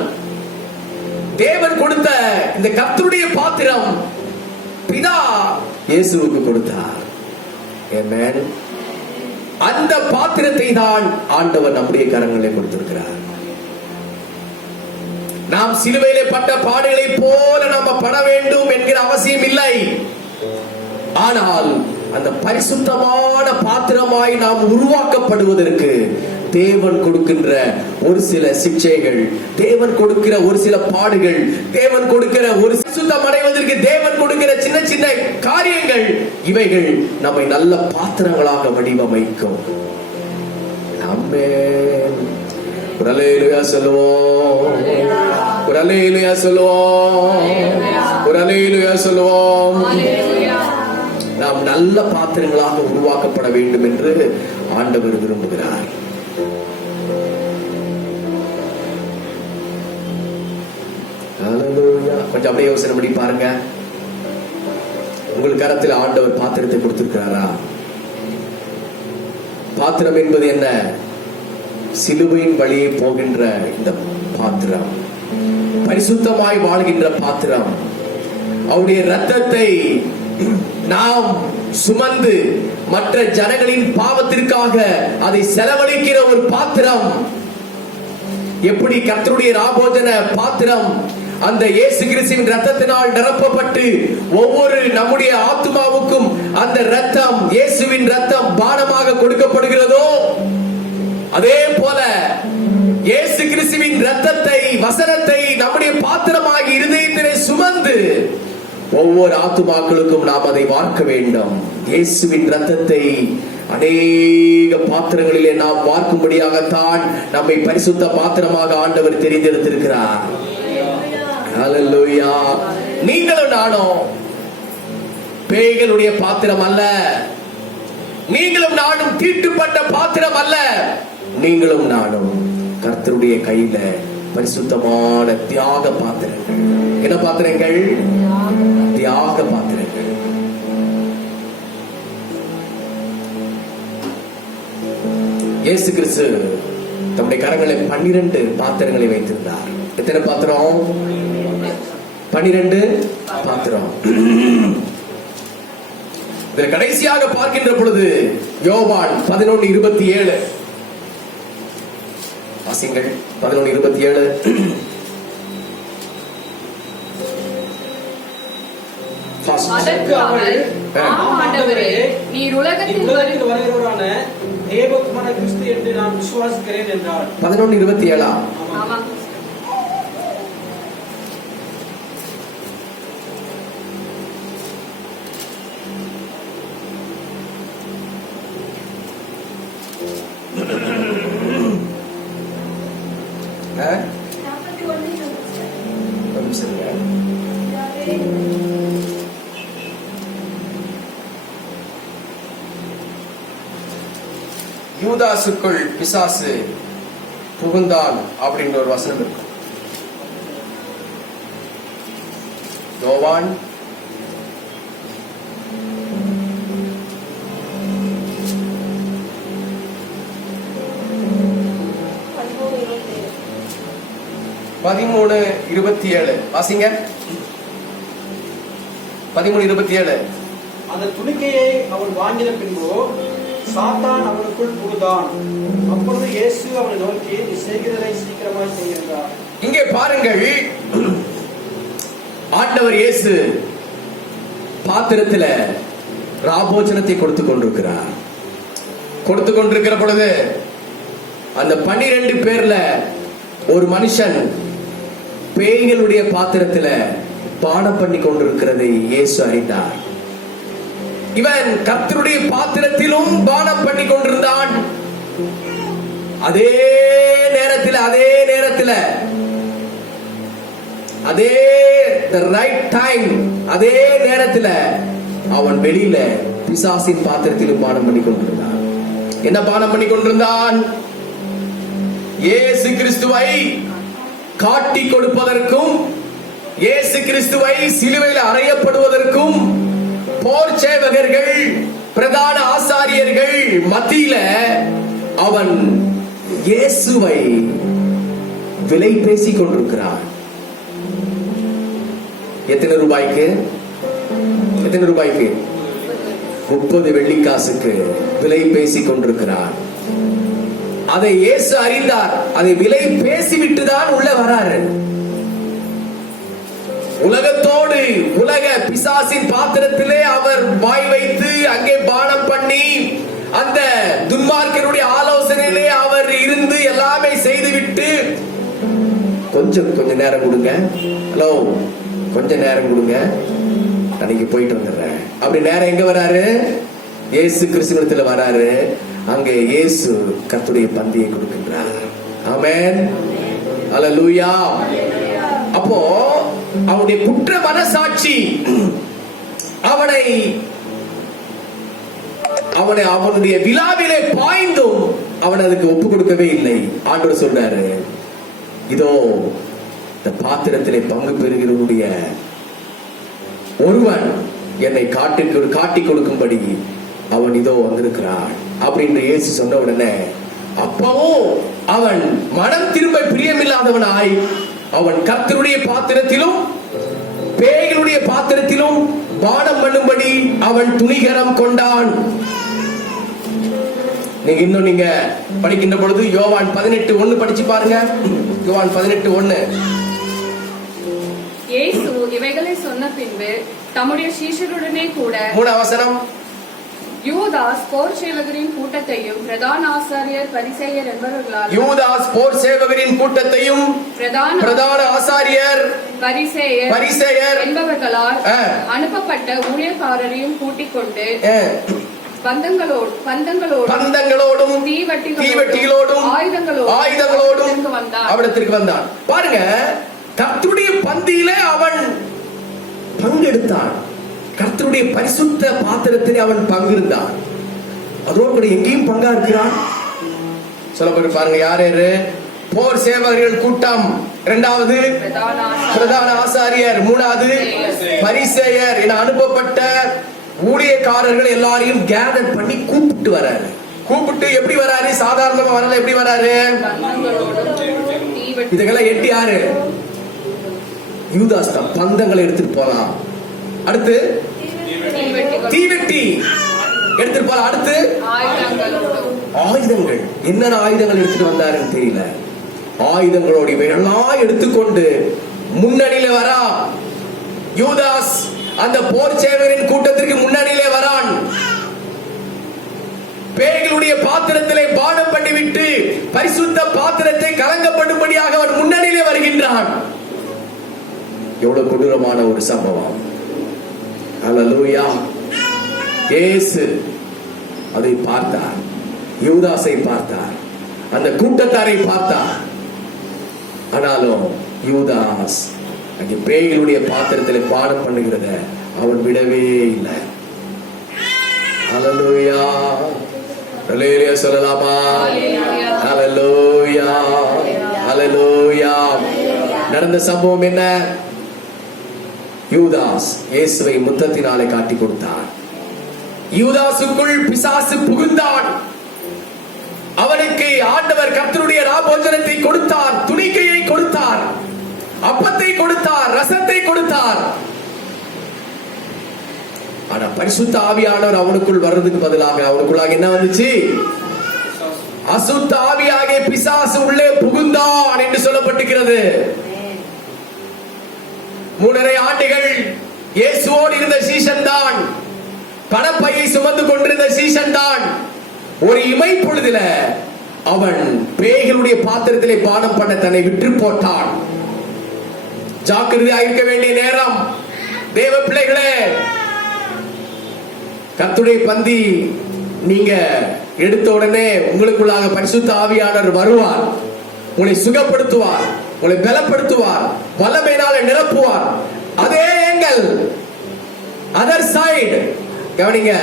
தேவன் கொடுத்த இந்த கர்த்தருடைய பாத்திரம் பிதா இயேசுவுக்கு கொடுத்தார். ஆமென். அந்த பாத்திரத்தை தான் ஆண்டவர் நம்முடைய கரங்களை கொடுத்திருக்கிறார். நாம் சிலுவையிலே பட்ட பாடுகளை போல நாம பட வேண்டும் என்கிற அவசியம் இல்லை. ஆனால் அந்த பரிசுத்தமான பாத்திரமாய் நாம் உருவாக்கப்படுவதற்கு தேவன் கொடுக்கின்ற ஒரு சில சிக்ஷைகள், தேவன் கொடுக்கிற ஒரு சில பாடுகள், தேவன் கொடுக்கிற ஒரு சுத்தம் அடைவதற்கு தேவன் கொடுக்கிற சின்ன சின்ன காரியங்கள், இவைகள் நம்மை நல்ல பாத்திரங்களாக வடிவமைக்கும். ஆமென். ஒரு அல்லேலூயா சொல்லுவோம், ஒரு அல்லேலூயா சொல்லுவோம், ஒரு அல்லேலூயா சொல்லுவோம். நாம் நல்ல பாத்திரங்களாக உருவாக்கப்பட வேண்டும் என்று ஆண்டவர் விரும்புகிறார். கொஞ்சம் அப்படியே யோசனை பண்ணி பாருங்க. உங்கள் கரத்தில் ஆண்டவர் பாத்திரத்தை கொடுத்திருக்கிறாரா? பாத்திரம் என்பது என்ன? சிலுவையின் வழியே போகின்ற இந்த பாத்திரம், பரிசுத்தமாய் வாழ்கின்ற பாத்திரம், அவருடைய ரத்தத்தை நாம் சுமந்து மற்ற ஜனங்களின் பாவத்திற்காக அதை செலவழிக்கிற ஒரு பாத்திரம். எப்படி கர்த்தருடைய ராபோஜன பாத்திரம் அந்த இயேசு கிறிஸ்துவின் ரத்தத்தினால் நிரப்பப்பட்டு ஒவ்வொரு நம்முடைய ஆத்துமாவுக்கும் அந்த ரத்தம், இயேசுவின் ரத்தம் பானமாக கொடுக்கப்படுகிறதோ, அதே போல இயேசு கிறிஸ்துவின் ரத்தத்தை, வசனத்தை நம்முடைய பாத்திரமாகி இருதயத்திலே சுமந்து ஒவ்வொரு ஆத்துமாக்களுக்கும் நாம் அதை வார்க்க வேண்டும். இயேசுவின் ரத்தத்தை அநேக பாத்திரங்களிலே நாம் வார்க்கும்படியாகத்தான் நம்மை பரிசுத்த பாத்திரமாக ஆண்டவர் தெரிந்தெடுத்திருக்கிறார். ஹல்லேலூயா. நீங்களும் நானும் பேய்களுடைய பாத்திரம் அல்ல. நீங்களும் நானும் தீட்டுப்பட்ட பாத்திரம் அல்ல. நீங்களும் நானும் கர்த்தருடைய கையில பரிசுத்தமான தியாக பாத்திரங்கள். என்ன பாத்திரங்கள்? தியாக பாத்திரங்கள். இயேசு கிறிஸ்து தம்முடைய கரங்களை 12 பாத்திரங்களை வைத்திருந்தார். எத்தனை பாத்திரம்? 12 பாத்திரம். இதில் கடைசியாக பார்க்கின்ற பொழுது யோவான் 11:27 வாசிங்கள். 11:27. அதற்கு அவர், ஆம் ஆண்டவரே, நீர் உலகத்தில் வருகிறவரான தேவகுமார கிறிஸ்து என்று நான் விசுவாசிக்கிறேன் என்றார். 11:27. ஆமா. யூதாசுக்குள் பிசாசு புகுந்தான் அப்படின்ற ஒரு வசனம் இருக்கு. யோவான் 13:27 வாசிங்க. 13:27. அந்த துணிக்கையை அவன் வாங்கின பின்பு சாத்தான் அவனுக்குள் புகுந்தான். அப்பொழுது இயேசு அவனை நோக்கி, நீ செய்கிறதை சீக்கிரமாய் செய்கிறார். இங்கே பாருங்கள், ஆண்டவர் இயேசு பாத்திரத்தில் ராபோஜனத்தை கொடுத்து கொண்டிருக்கிற பொழுது அந்த 12 பேர்ல ஒரு மனுஷன் பேய்களுடைய பாத்திரத்தில் பானம் பண்ணி கொண்டிருக்கிறதை இயேசு அறிந்தார். இவன் கர்த்தருடைய பாத்திரத்திலும் பானம் பண்ணி கொண்டிருந்தான். அதே நேரத்தில் அதே நேரத்தில் அவன் வெளியில பிசாசின் பாத்திரத்திலும் பானம் பண்ணி கொண்டிருந்தான். என்ன பானம் பண்ணி கொண்டிருந்தான்? இயேசு கிறிஸ்துவை காட்டி கொடுப்பதற்கும், இயேசு கிறிஸ்துவை சிலுவையில் அறையப்படுவதற்கும் போர் சேவகர்கள், பிரதான ஆசாரியர்கள் மத்தியில அவன் இயேசுவை விலை பேசிக் கொண்டிருக்கிறான். எத்தனை ரூபாய்க்கு? 30 வெள்ளிக்காசுக்கு விலை பேசிக் கொண்டிருக்கிறான். அதை இயேசு அறிந்தார். அதை விலை பேசிவிட்டுதான் உள்ள வராரு. உலகத்தோடு, உலக பிசாசின் பாத்திரத்திலே அவர் வாய் வைத்து அங்கே பானம் பண்ணி அந்த துன்மார்க்கருடைய ஆலோசனையிலே அவர் இருந்து எல்லாமே செய்துவிட்டு, கொஞ்சம் நேரம் கொடுங்க, ஹலோ கொஞ்சம் நேரம் கொடுங்க, அன்னைக்கு போயிட்டு வந்துடுறேன் அப்படி நேரம் எங்க வராரு? இயேசு கிறிஸ்துவிடத்துல வராரு. அங்கே இயேசு கர்த்தருடைய பந்தியை கொடுக்கின்றார். ஆமென், அல்லேலூயா. அப்போ அவனுடைய குற்ற மனசாட்சி அவனுடைய விழாவிலே பாய்ந்தும் அவன் அதுக்கு ஒப்பு கொடுக்கவே இல்லை. ஆண்டவர் சொல்றாரு, இதோ இந்த பாத்திரத்திலே பங்கு பெறுகிறவனுடைய ஒருவன் என்னை காட்டி கொடுக்கும்படி அவன் இதோ வந்திருக்கிறான் அப்படின்னு இயேசு சொன்ன உடனே அப்பவும் அவன் மனம் திரும்ப பிரியமில்லாதவனாய் அவன் கர்த்தருடைய பாத்திரத்திலும் பேய்களுடைய பாத்திரத்திலும் பானம் பண்ணும்படி அவன் துணிகரம் கொண்டான். நீங்க படிக்கின்ற பொழுது யோவான் 18:1 படிச்சு பாருங்க. யோவான் 18:1. இயேசு இவைகளை சொன்ன பின்பு தம்முடைய சீஷருடனே கூட 3 வசனம். யூதாஸ் போர் சேவகரின் கூட்டத்தையும் பிரதான ஆசாரியர் பரிசேயர் என்பவர்களால் யூதாஸ் போர் சேவகரின் கூட்டத்தையும் பிரதான ஆசாரியர் பரிசேயர் என்பவர்களால் அனுப்பப்பட்ட ஊழியக்காரரையும் கூட்டிக் கொண்டு பந்தங்களோடும் தீவட்டிகளோடும் ஆயுதங்களோடும் அவனிடத்திற்கு வந்தான். பாருங்க, கர்த்தருடைய பந்தியிலே அவன் பங்கெடுத்தான். கர்த்தருடைய பரிசுத்த பாத்திரத்திலே அவன் பங்கிருந்தான். அதோடு கூட எங்கேயும் பங்கா இருக்கிறான். சொல்ல போய் பாருங்க, யார் யாரு? போர் சேவகர்கள் கூட்டம், இரண்டாவது பிரதான ஆசாரியர், மூணாவது பரிசேயர் என அனுப்பப்பட்ட ஊழியக்காரர்கள் எல்லாரையும் கேதர் பண்ணி கூப்பிட்டு வராரு. கூப்பிட்டு எப்படி வராரு? சாதாரணமா வரல, எப்படி வராரு? இதுக்கெல்லாம் எட்டி யாரு? யூதாஸ் தான். பந்தங்களை எடுத்துட்டு போலாம். அடுத்து தீவெட்டி எடுத்துட்டு போலாம். அடுத்து ஆயுதங்கள். என்னென்ன ஆயுதங்கள் எடுத்துட்டு வந்தாருன்னு தெரியல. ஆயுதங்களோடு இவையெல்லாம் எடுத்துக்கொண்டு முன்னணியில வரா யூதாஸ். அந்த போர் சேவகரின் கூட்டத்திற்கு முன்னணியிலே வரான். பேய்களுடைய பாத்திரத்திலே பானம் பண்ணிவிட்டு பரிசுத்த பாத்திரத்தை கலங்கப்படும்படியாக அவன் முன்னணியிலே வருகின்றான். எவ்வளவு கொடூரமான ஒரு சம்பவம். அல்லேலூயா. இயேசு அதை பார்த்தார். யூதாஸை பார்த்தார். அந்த கூட்டத்தாரை பார்த்தார். ஆனாலும் யூதாஸ் அங்கே பேய்களுடைய பாத்திரத்தில் பாடம் பண்ணுகிறத அவன் விடவே இல்லை. அல்லேலூயா. அல்லேலூயா சொல்லலாமா? அல்லேலூயா. அல்லேலூயா. நடந்த சம்பவம் என்ன? யூதாஸ் இயேசுவை முத்தத்தினாலே காட்டி கொடுத்தான். யூதாசுக்குள் பிசாசு புகுந்தான். அவனுக்கு ஆண்டவர் கர்த்தருடைய ராபோஜனத்தை கொடுத்தார், துணிக்கையை கொடுத்தார், அப்பத்தை கொடுத்தார், ரசத்தை கொடுத்தார். ஆனா பரிசுத்த ஆவியானவர் அவனுக்குள் வர்றதுக்கு பதிலாக அவனுக்குள்ளாக என்ன வந்துச்சு? அசுத்த ஆவியாக பிசாசு உள்ளே புகுந்தான் என்று சொல்லப்பட்டிருக்கிறது. 3.5 ஆண்டுகள் இயேசுவோடு இருந்த சீஷன் தான், பணப்பையை சுமந்து கொண்டிருந்த சீஷன் தான். ஒரு இமை பொழுதுல அவன் பேய்களுடைய பாத்திரத்திலே பானம் பண்ண தன்னை விற்று போட்டான். ஜாக்கிரதையாக இருக்க வேண்டிய நேரம். தேவ பிள்ளைகளே, கர்த்தருடைய பந்தி நீங்க எடுத்த உடனே உங்களுக்குள்ளாக பரிசுத்த ஆவியானவர் வருவார். உங்களை சுகப்படுத்துவார், உங்களை பலப்படுத்துவார், வல்லமையினால நிரப்புவார். அதே எங்கள் அதர் சைடு கவனிங்க.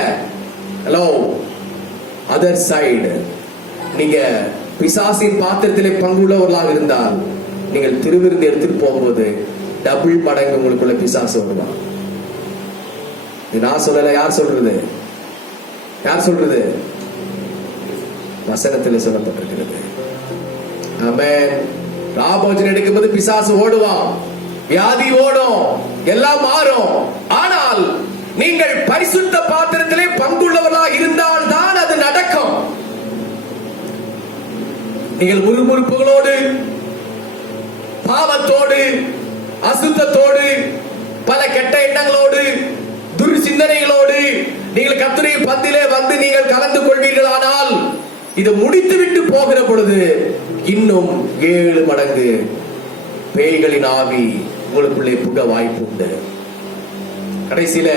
ஹலோ, அதர் சைடு நீங்க பிசாசின் பாத்திரத்திலே பங்குள்ளவர்களாக இருந்தால் நீங்கள் திருவிருந்து எடுத்துட்டு போகும்போது டபுள் மடங்கு உங்களுக்குள்ள பிசாசு வருவான். நான் சொல்லல, யார் சொல்றது? யார் சொல்றது? வசனத்தில் சொல்லப்பட்டிருக்கிறது. ஆமென். ராபோஜன் எடுக்கும்போது பிசாசு ஓடுவான், வியாதி ஓடும், எல்லாம் மாறும். ஆனால் நீங்கள் பரிசுத்த பாத்திரத்திலே பங்குள்ளவர்களாக இருந்தால் தான் அது நடக்கும். நீங்கள் முறுமுறுப்புகளோடு, பாவத்தோடு, அசுத்தத்தோடு, பல கெட்ட எண்ணங்களோடு, துர்சிந்தனைகளோடு நீங்கள் கர்த்தருடைய பந்திலே வந்து நீங்கள் கலந்து கொள்வீர்களானால் இது முடித்துவிட்டு போகிற பொழுது இன்னும் 7 மடங்கு பேய்களின் ஆவி உங்களுக்குள்ளே புக வாய்ப்பு உண்டு. கடைசியில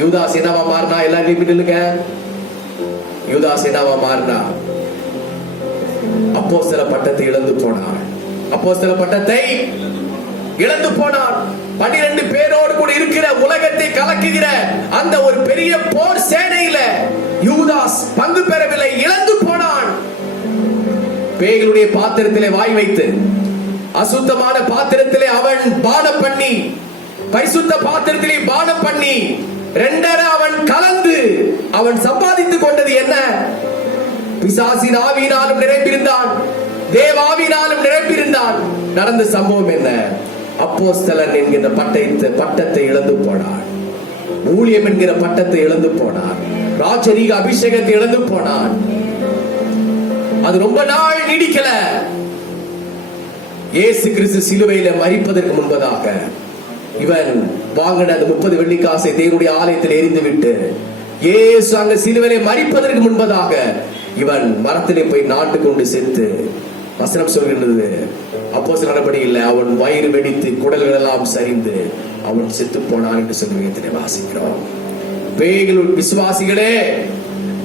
யூதாஸ் என்னவா மாறினா? எல்லாரும் நில்லுங்க. யூதாஸ் என்னவா மாறினா? அப்போஸ்தல பட்டத்தை இழந்து போனான். அப்போஸ்தல பட்டத்தை இழந்து போனான். 12 பேரோடு கூட இருக்கிற உலகத்தை கலக்குகிற அந்த ஒரு பெரிய போர் சேனையில யூதாஸ் பங்கு பெறவில்லை, இழந்து போனான். பேய்களுடைய பாத்திரத்திலே வாய் வைத்து, அசுத்தமான பாத்திரத்திலே அவன் பானம் பண்ணி, பரிசுத்த பாத்திரத்திலே பானம் பண்ணி, 2 அவன் கலந்து அவன் சம்பாதித்துக் கொண்டது என்ன? பிசாசின் ஆவியினாலும் நிரம்பியிருந்தான், தேவாவினாலும் நிரம்பியிருந்தான். நடந்த சம்பவம் என்ன? அப்போஸ்தலன் என்கிற பட்டத்தை இழந்து போனான். ஊழியம் என்கிற பட்டத்தை இழந்து போனான். ராஜரீக அபிஷேகத்தை இழந்து போனான். அது ரொம்ப நாள் நீடிக்கல. இயேசு கிறிஸ்து சிலுவையில மரிப்பதற்கு முன்பதாக இவன் வாங்கின அந்த 30 வெள்ளிக்காசை தேவனுடைய ஆலயத்தில் எரிந்து விட்டு இயேசு அங்க சிலுவையிலே மரிப்பதற்கு முன்பதாக இவன் மரத்திலே போய் நாட்டு கொண்டு செத்து, வசனம் சொல்கின்றது அப்போஸ்தலர் நடபடி இல்லை, அவன் வயிறு வெடித்து குடல்கள் எல்லாம் சரிந்து அவன் செத்து போனான் என்று சொல்லி வேதத்திலே வாசிக்கிறோம். பேய்கள் விசுவாசிகளே,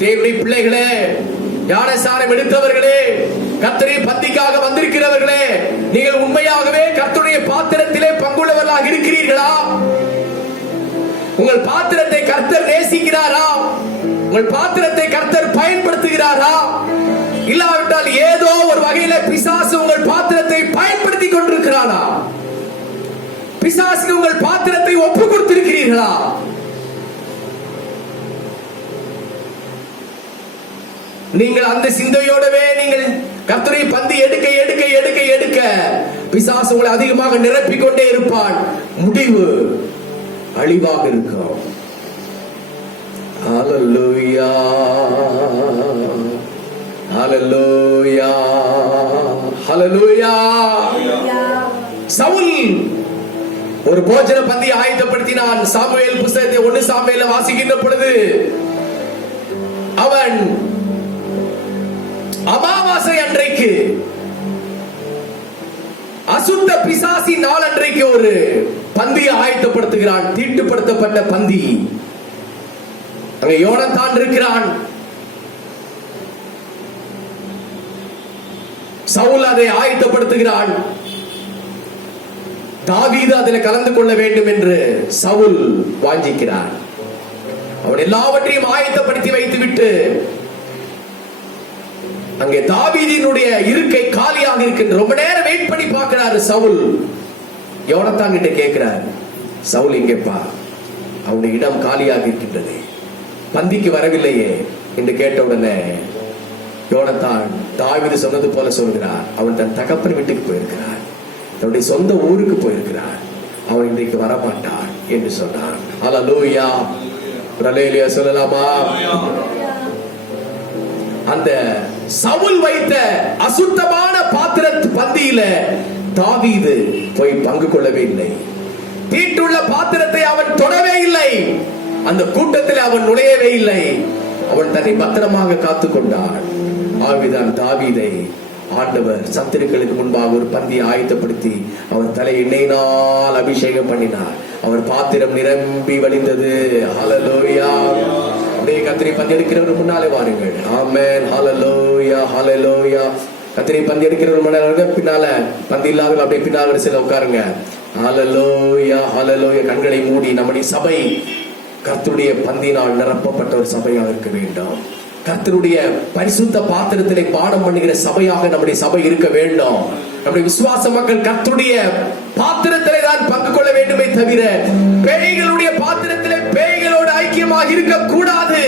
தேவனுடைய பிள்ளைகளே, ஞானசாரம் எடுத்தவர்களே, கர்த்தருடைய பந்திக்காக வந்திருக்கிறவர்களே, நீங்கள் உண்மையாகவே கர்த்தருடைய பாத்திரத்திலே பங்குள்ளவர்களாக இருக்கிறீர்களா? உங்கள் பாத்திரத்தை கர்த்தர் நேசிக்கிறாரா? உங்கள் பாத்திரத்தை கர்த்தர் பயன்படுத்துகிறாரா? இல்லாவிட்டால் ஏதோ ஒரு வகையில பிசாசு உங்கள் பாத்திரத்தை பயன்படுத்தி கொண்டிருக்கிறாரா? பிசாசுக்கு உங்கள் பாத்திரத்தை ஒப்பு கொடுத்திருக்கிறீர்களா? நீங்கள் அந்த சிந்தையோடவே நீங்கள் கர்த்தருடைய பந்தி எடுக்க எடுக்க எடுக்க எடுக்க பிசாசு உங்களை அதிகமாக நிரப்பிக் கொண்டே இருப்பான். முடிவு அழிவாக இருக்கும். ஹல்லேலூயா, ஹல்லேலூயா, ஹல்லேலூயா. சவுல் ஒரு போஜன பந்தியை ஆயத்தப்படுத்தினான். சாமுவேல் புத்தகத்தை 1 சாமுவேல்ல வாசிக்கின்ற பொழுது அவன் அமாவாசை அன்றைக்கு, அசுத்த பிசாசி நாள் அன்றைக்கு ஒரு பந்தியை ஆயத்தப்படுத்துகிறான். தீட்டுப்படுத்தப்பட்ட பந்தி. அங்க யோனத்தான் இருக்கிறான். சவுல் அதை ஆயத்தப்படுத்துகிறான். தாவீது அதில் கலந்து கொள்ள வேண்டும் என்று சவுல் வாஞ்சிக்கிறான். அவன் எல்லாவற்றையும் ஆயத்தப்படுத்தி வைத்துவிட்டு அங்கே தாவீதினுடைய இருக்கை காலியாக இருக்கின்ற ரொம்ப நேரம் வெயிட் பண்ணி பார்க்கிறாரு சவுல். யோனத்தான் கிட்ட கேட்கிறார், சவுல் இங்கேப்பா, அவனுடைய இடம் காலியாக இருக்கின்றது, பந்திக்கு வரவில்லையே என்று கேட்ட உடனே யோனத்தான் தாவீது சொன்னது போல சொல்கிறார், அவன் தன் தகப்பன் வீட்டுக்கு போயிருக்கிறான், தன்னுடைய சொந்த ஊருக்கு போயிருக்கிறான், அவன் இன்றைக்கு வரமாட்டான் என்று சொன்னான். ஹல்லேலூயா, ஹல்லேலூயா சொல்லலாமா? அந்த சவுல் வைத்த அசுத்தமான பாத்திரத்து பந்தியில தாவீது போய் பங்கு கொள்ளவே இல்லை. தீட்டுள்ள பாத்திரத்தை அவன் தொடவே இல்லை. அந்த கூட்டத்தில் அவன் நுழையவே இல்லை. அவன் தன்னை பத்திரமாக காத்துக் கொண்டான். ஆவிதான் தாவீதை ஆண்டவர் சத்துருக்களுக்கு முன்பாக ஒரு பந்தியை ஆயத்தப்படுத்தி அவர் தலை எண்ணெயினால் அபிஷேகம் பண்ணினார். அவர் பாத்திரம் நிரம்பி வழிந்தது. ஹல்லேலூயா. அப்படியே கத்திரி பந்தி எடுக்கிறவர் முன்னாலே வாருங்கள். ஆமென். ஹல்லேலூயா, ஹல்லேலூயா. கத்திரி பந்தி எடுக்கிறவர் முன்னாலே பின்னால, பந்தி இல்லாதவர்கள் அப்படியே பின்னால் வரிசையில் உட்காருங்க. ஹல்லேலூயா, ஹல்லேலூயா. கண்களை மூடி நம்முடைய சபை கர்த்தருடைய பந்தினால் நிரப்பப்பட்ட ஒரு சபையாக இருக்க வேண்டும். கர்த்தருடைய பரிசுத்த பாத்திரத்திலே பானம் பண்ணுகிற சபையாக நம்முடைய சபை இருக்க வேண்டும். நம்முடைய விசுவாச மக்கள் கர்த்தருடைய பாத்திரத்திலே தான் பங்கு கொள்ள வேண்டுமே தவிர பேய்களுடைய பாத்திரத்திலே பேய்களோடு ஐக்கியமாக இருக்க கூடாது.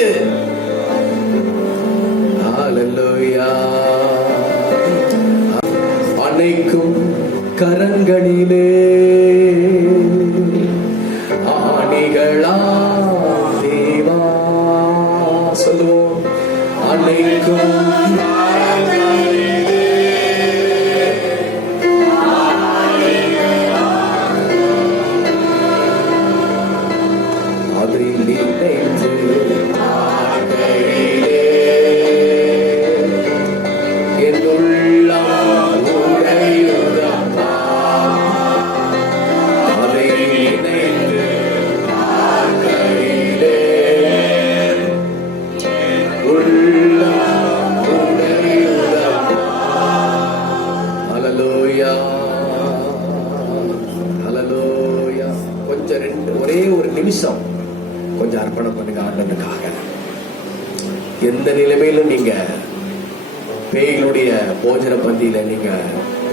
ஹல்லேலூயா. அனைக்கும் கரங்களிலே ஆணிகளா தேவா சொல்லுவோம். அனைக்கும் கொஞ்சம் அர்ப்பணம் பண்ணுங்க ஆண்டவனுக்காக. எந்த நிலைமையிலும் நீங்க பேய்களுடைய போஜன பந்தியில நீங்க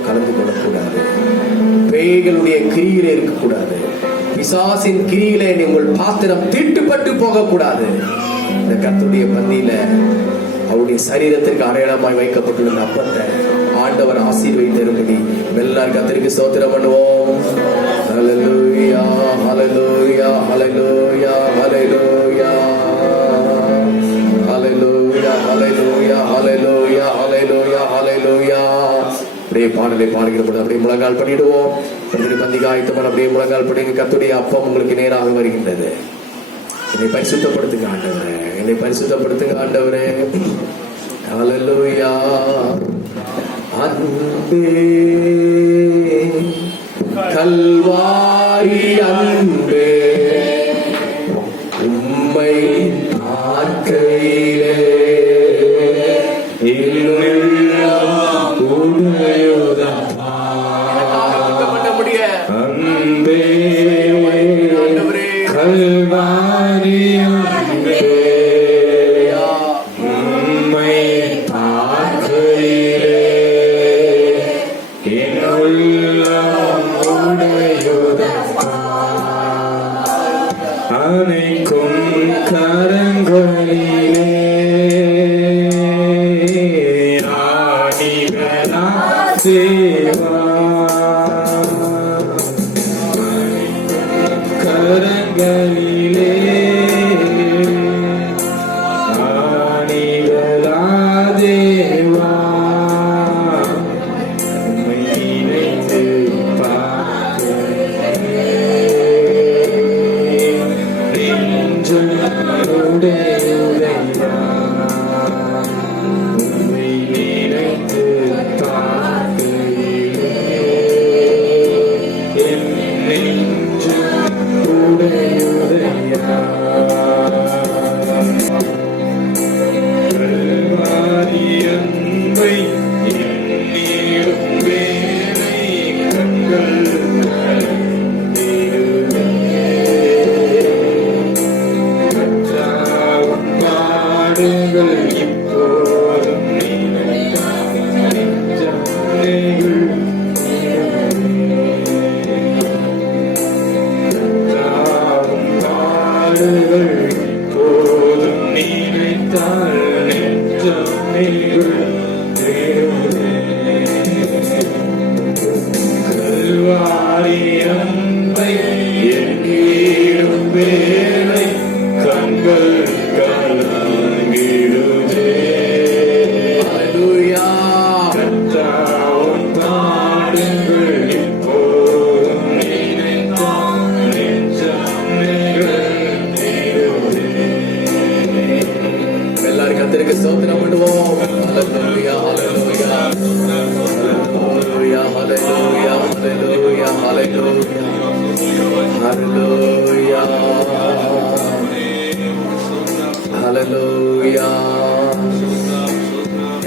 கலந்து கொள்ளக்கூடாது. பேய்களுடைய கிரியிலே இருக்கக்கூடாது. பிசாசின் கிரியிலே உங்கள் பாத்திரம் தீட்டுப்பட்டு போகக்கூடாது. இந்த கர்த்தருடைய பந்தியில அவருடைய சரீரத்திற்கு அடையாளமாய் வைக்கப்பட்டுள்ள அப்பத்தை ஆண்டவர் ஆசீர்வதித்தரும்படி எல்லாரும் கர்த்தருக்கு ஸ்தோத்திரம் பண்ணுவோம். ஹல்லேலூயா, ஹல்லேலூயா, ஹல்லேலூயா, ஹல்லேலூயா, ஹல்லேலூயா, ஹல்லேலூயா, ஹல்லேலூயா, ஹல்லேலூயா, ஹல்லேலூயா. அப்படியே பாடலை பாடுகிற பொழுது அப்படியே முழங்கால் பண்ணிடுவோம். பந்திகாயத்தமான அப்படியே முழங்கால் படுங்க. கர்த்தருடைய அப்பம் உங்களுக்கு நேராக வருகின்றது. என்னை பரிசுத்தப்படுத்துங்க ஆண்டவரே, என்னை பரிசுத்தப்படுத்துங்க ஆண்டவரே. ஹல்லேலூயா. அன்பே கல்வாரி அன்பே, உம்மை பார்க்கையிலே அன்பே கல்வாரி அன்பே, உம்மை பார்க்கையிலே என் உள்ளம் உடையுதப்பா. அனைக்கும் கரங்களிலே ஆணிகளா சேவா, கரங்களிலே ஆணிகளா தேவா, உம்மை நினைத்து நெஞ்சுடையுதையா, உம்மை நினைத்து பார்க்கையிலே என் நெஞ்சு உடையுதையா. கல்வாரி அன்பை எண்ணிடும் வேளை கண்கள் கலங்கிடுதே. கர்த்தாவின் பாடுகள் இப்போதும் நினைத்தால் நெஞ்சம் பாடுகள் இப்போதும் நினைத்தால் நெஞ்சம் கல்வாரி அன்பை எண்ணிடும் வேளை கண்கள் கலங்கிடுதே. ஹல்லேலூயா. கர்த்தாவின் பாடுகள் இப்போதும் நினைத்தால் நெஞ்சம் எல்லாரும் கர்த்தருக்கு ஸ்தோத்திரம் பண்ணுவோம். ஹல்லேலூயா, ஹல்லேலூயா, ஹல்லேலூயா, ஹல்லேலூயா, ஹல்லேலூயா, ஹல்லேலூயா, ஹல்லேலூயா, ஹல்லேலூயா.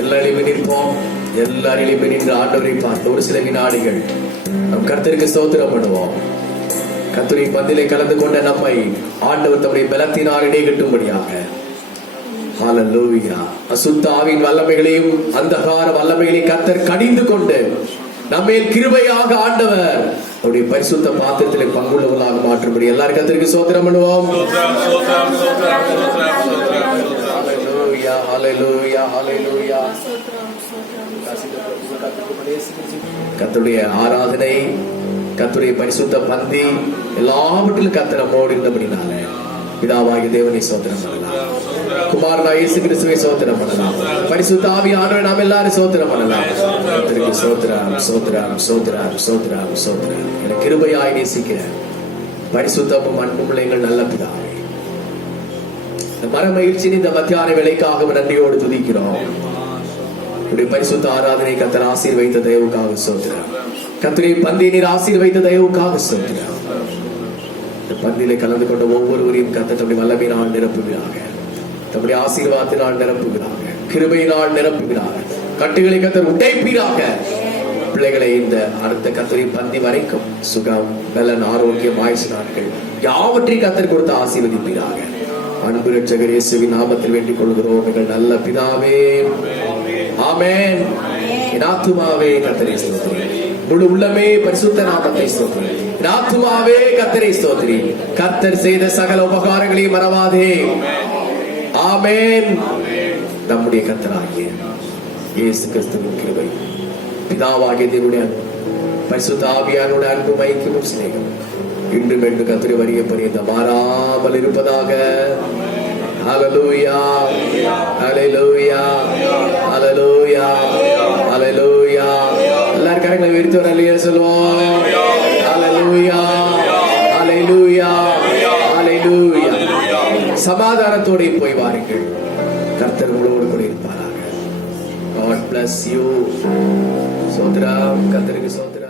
எல்லாரையும் நிற்போம். எல்லாரையும் நின்று ஆண்டவரை பார்த்து ஒரு சில வினாடிகள் நம் கர்த்தருக்கு ஸ்தோத்திரம் பண்ணுவோம். கர்த்தருடைய பந்திலே கலந்து கொண்ட நம்மை ஆண்டவர் தம்முடைய பலத்தினால் இடைகட்டும்படியாக. ஹல்லேலூயா. அசுத்த ஆவியின் வல்லமைகளையும் அந்தகார வல்லமைகளையும் கர்த்தர் கடிந்து கொண்டு நம்மேல் கிருபையாக ஆண்டவர் அவருடைய பரிசுத்த பாத்திரத்திலே பங்குள்ளவர்களாக மாற்றும்படி எல்லாரும் கர்த்தருக்கு ஸ்தோத்திரம் பண்ணுவோம். ஹல்லேலூயா, ஹல்லேலூயா, ஹல்லேலூயா. கர்த்தருடைய ஆராதனை, கர்த்தருடைய பரிசுத்த பந்தி எல்லாவற்றிலும் கர்த்தர் நம்மோடு இருந்தபடினால பிதாவாகிய தேவனை ஸ்தோத்திரம் பண்ணலாம். குமாரனா இயேசு கிறிஸ்துவை ஸ்தோத்திரம் பண்ணலாம். பரிசுத்த ஆவியானவரை நாம் எல்லாரும் ஸ்தோத்திரம் பண்ணலாம். கர்த்தருக்கு ஸ்தோத்திரம், ஸ்தோத்திரம், ஸ்தோத்திரம், ஸ்தோத்திரம், ஸ்தோத்திரம். எனக்கு கிருபையாய் நேசிக்கிற பரிசுத்தமும் அன்பும் எங்கள் நல்ல பிதாவே, இந்த மரமகிழ்ச்சியின் இந்த மத்தியான வேளைக்காக நன்றியோடு துதிக்கிறோம். பரிசுத்த ஆராதனை கர்த்தர் ஆசீர்வைத்த தயவுக்காக ஸ்தோத்திரம். கர்த்தருடைய பந்தியை நீர் ஆசீர்வைத்த தயவுக்காக ஸ்தோத்திரம். இந்த பந்தியிலே கலந்து கொண்ட ஒவ்வொருவரையும் கர்த்தர் தம்முடைய வல்லமையினால் நிரப்புகிறாங்க, தம்முடைய ஆசீர்வாதத்தினால் நிரப்புகிறாங்க, கிருபையினால் நிரப்புகிறாங்க. கட்டுகளை கர்த்தர் உடைப்பீராக. பிள்ளைகளை இந்த அடுத்த கர்த்தருடைய பந்தி வரைக்கும் சுகம், பலன், ஆரோக்கியம், ஆயுசு நாட்கள் யாவற்றையும் கர்த்தர் கொடுத்து ஆசீர்வதிப்பீராக. அன்பு இரட்சகர் இயேசுவின் நாமத்தில் வேண்டிக் கொள்கிறோம் எங்கள் நல்ல பிதாவே, ஆமென். என் ஆத்துமாவே கர்த்தரை ஸ்தோத்திரி, முழு உள்ளமே பரிசுத்த நாமத்தை ஸ்தோத்திரி. என் ஆத்துமாவே கர்த்தரை ஸ்தோத்திரி, கர்த்தர் செய்த சகல உபகாரங்களையும் மறவாதே. ஆமென். நம்முடைய கர்த்தராகிய இயேசு கிறிஸ்துவின் கிருபை, பிதாவாகிய தேவனுடைய அன்பு, பரிசுத்த ஆவியானுடைய அன்பு, ஐக்கியமும் சிநேகமும் இன்றும் என்று கர்த்தரை வருகை பரியந்த மாறாமல் இருப்பதாக. ஹல்லேலூயா, ஹல்லேலூயா, ஹல்லேலூயா, ஹல்லேலூயா. எல்லாரும் கரங்களை விரித்து வர சொல்லுவோம். ஹalleluya ஹalleluya ஹalleluya. சமாதானத்தோடு போய் வாருங்கள். கர்த்தர் உங்களோடு கூட இருப்பாராக. God bless you. சோத்ரா, கர்த்தருக்கு சோத்ரா.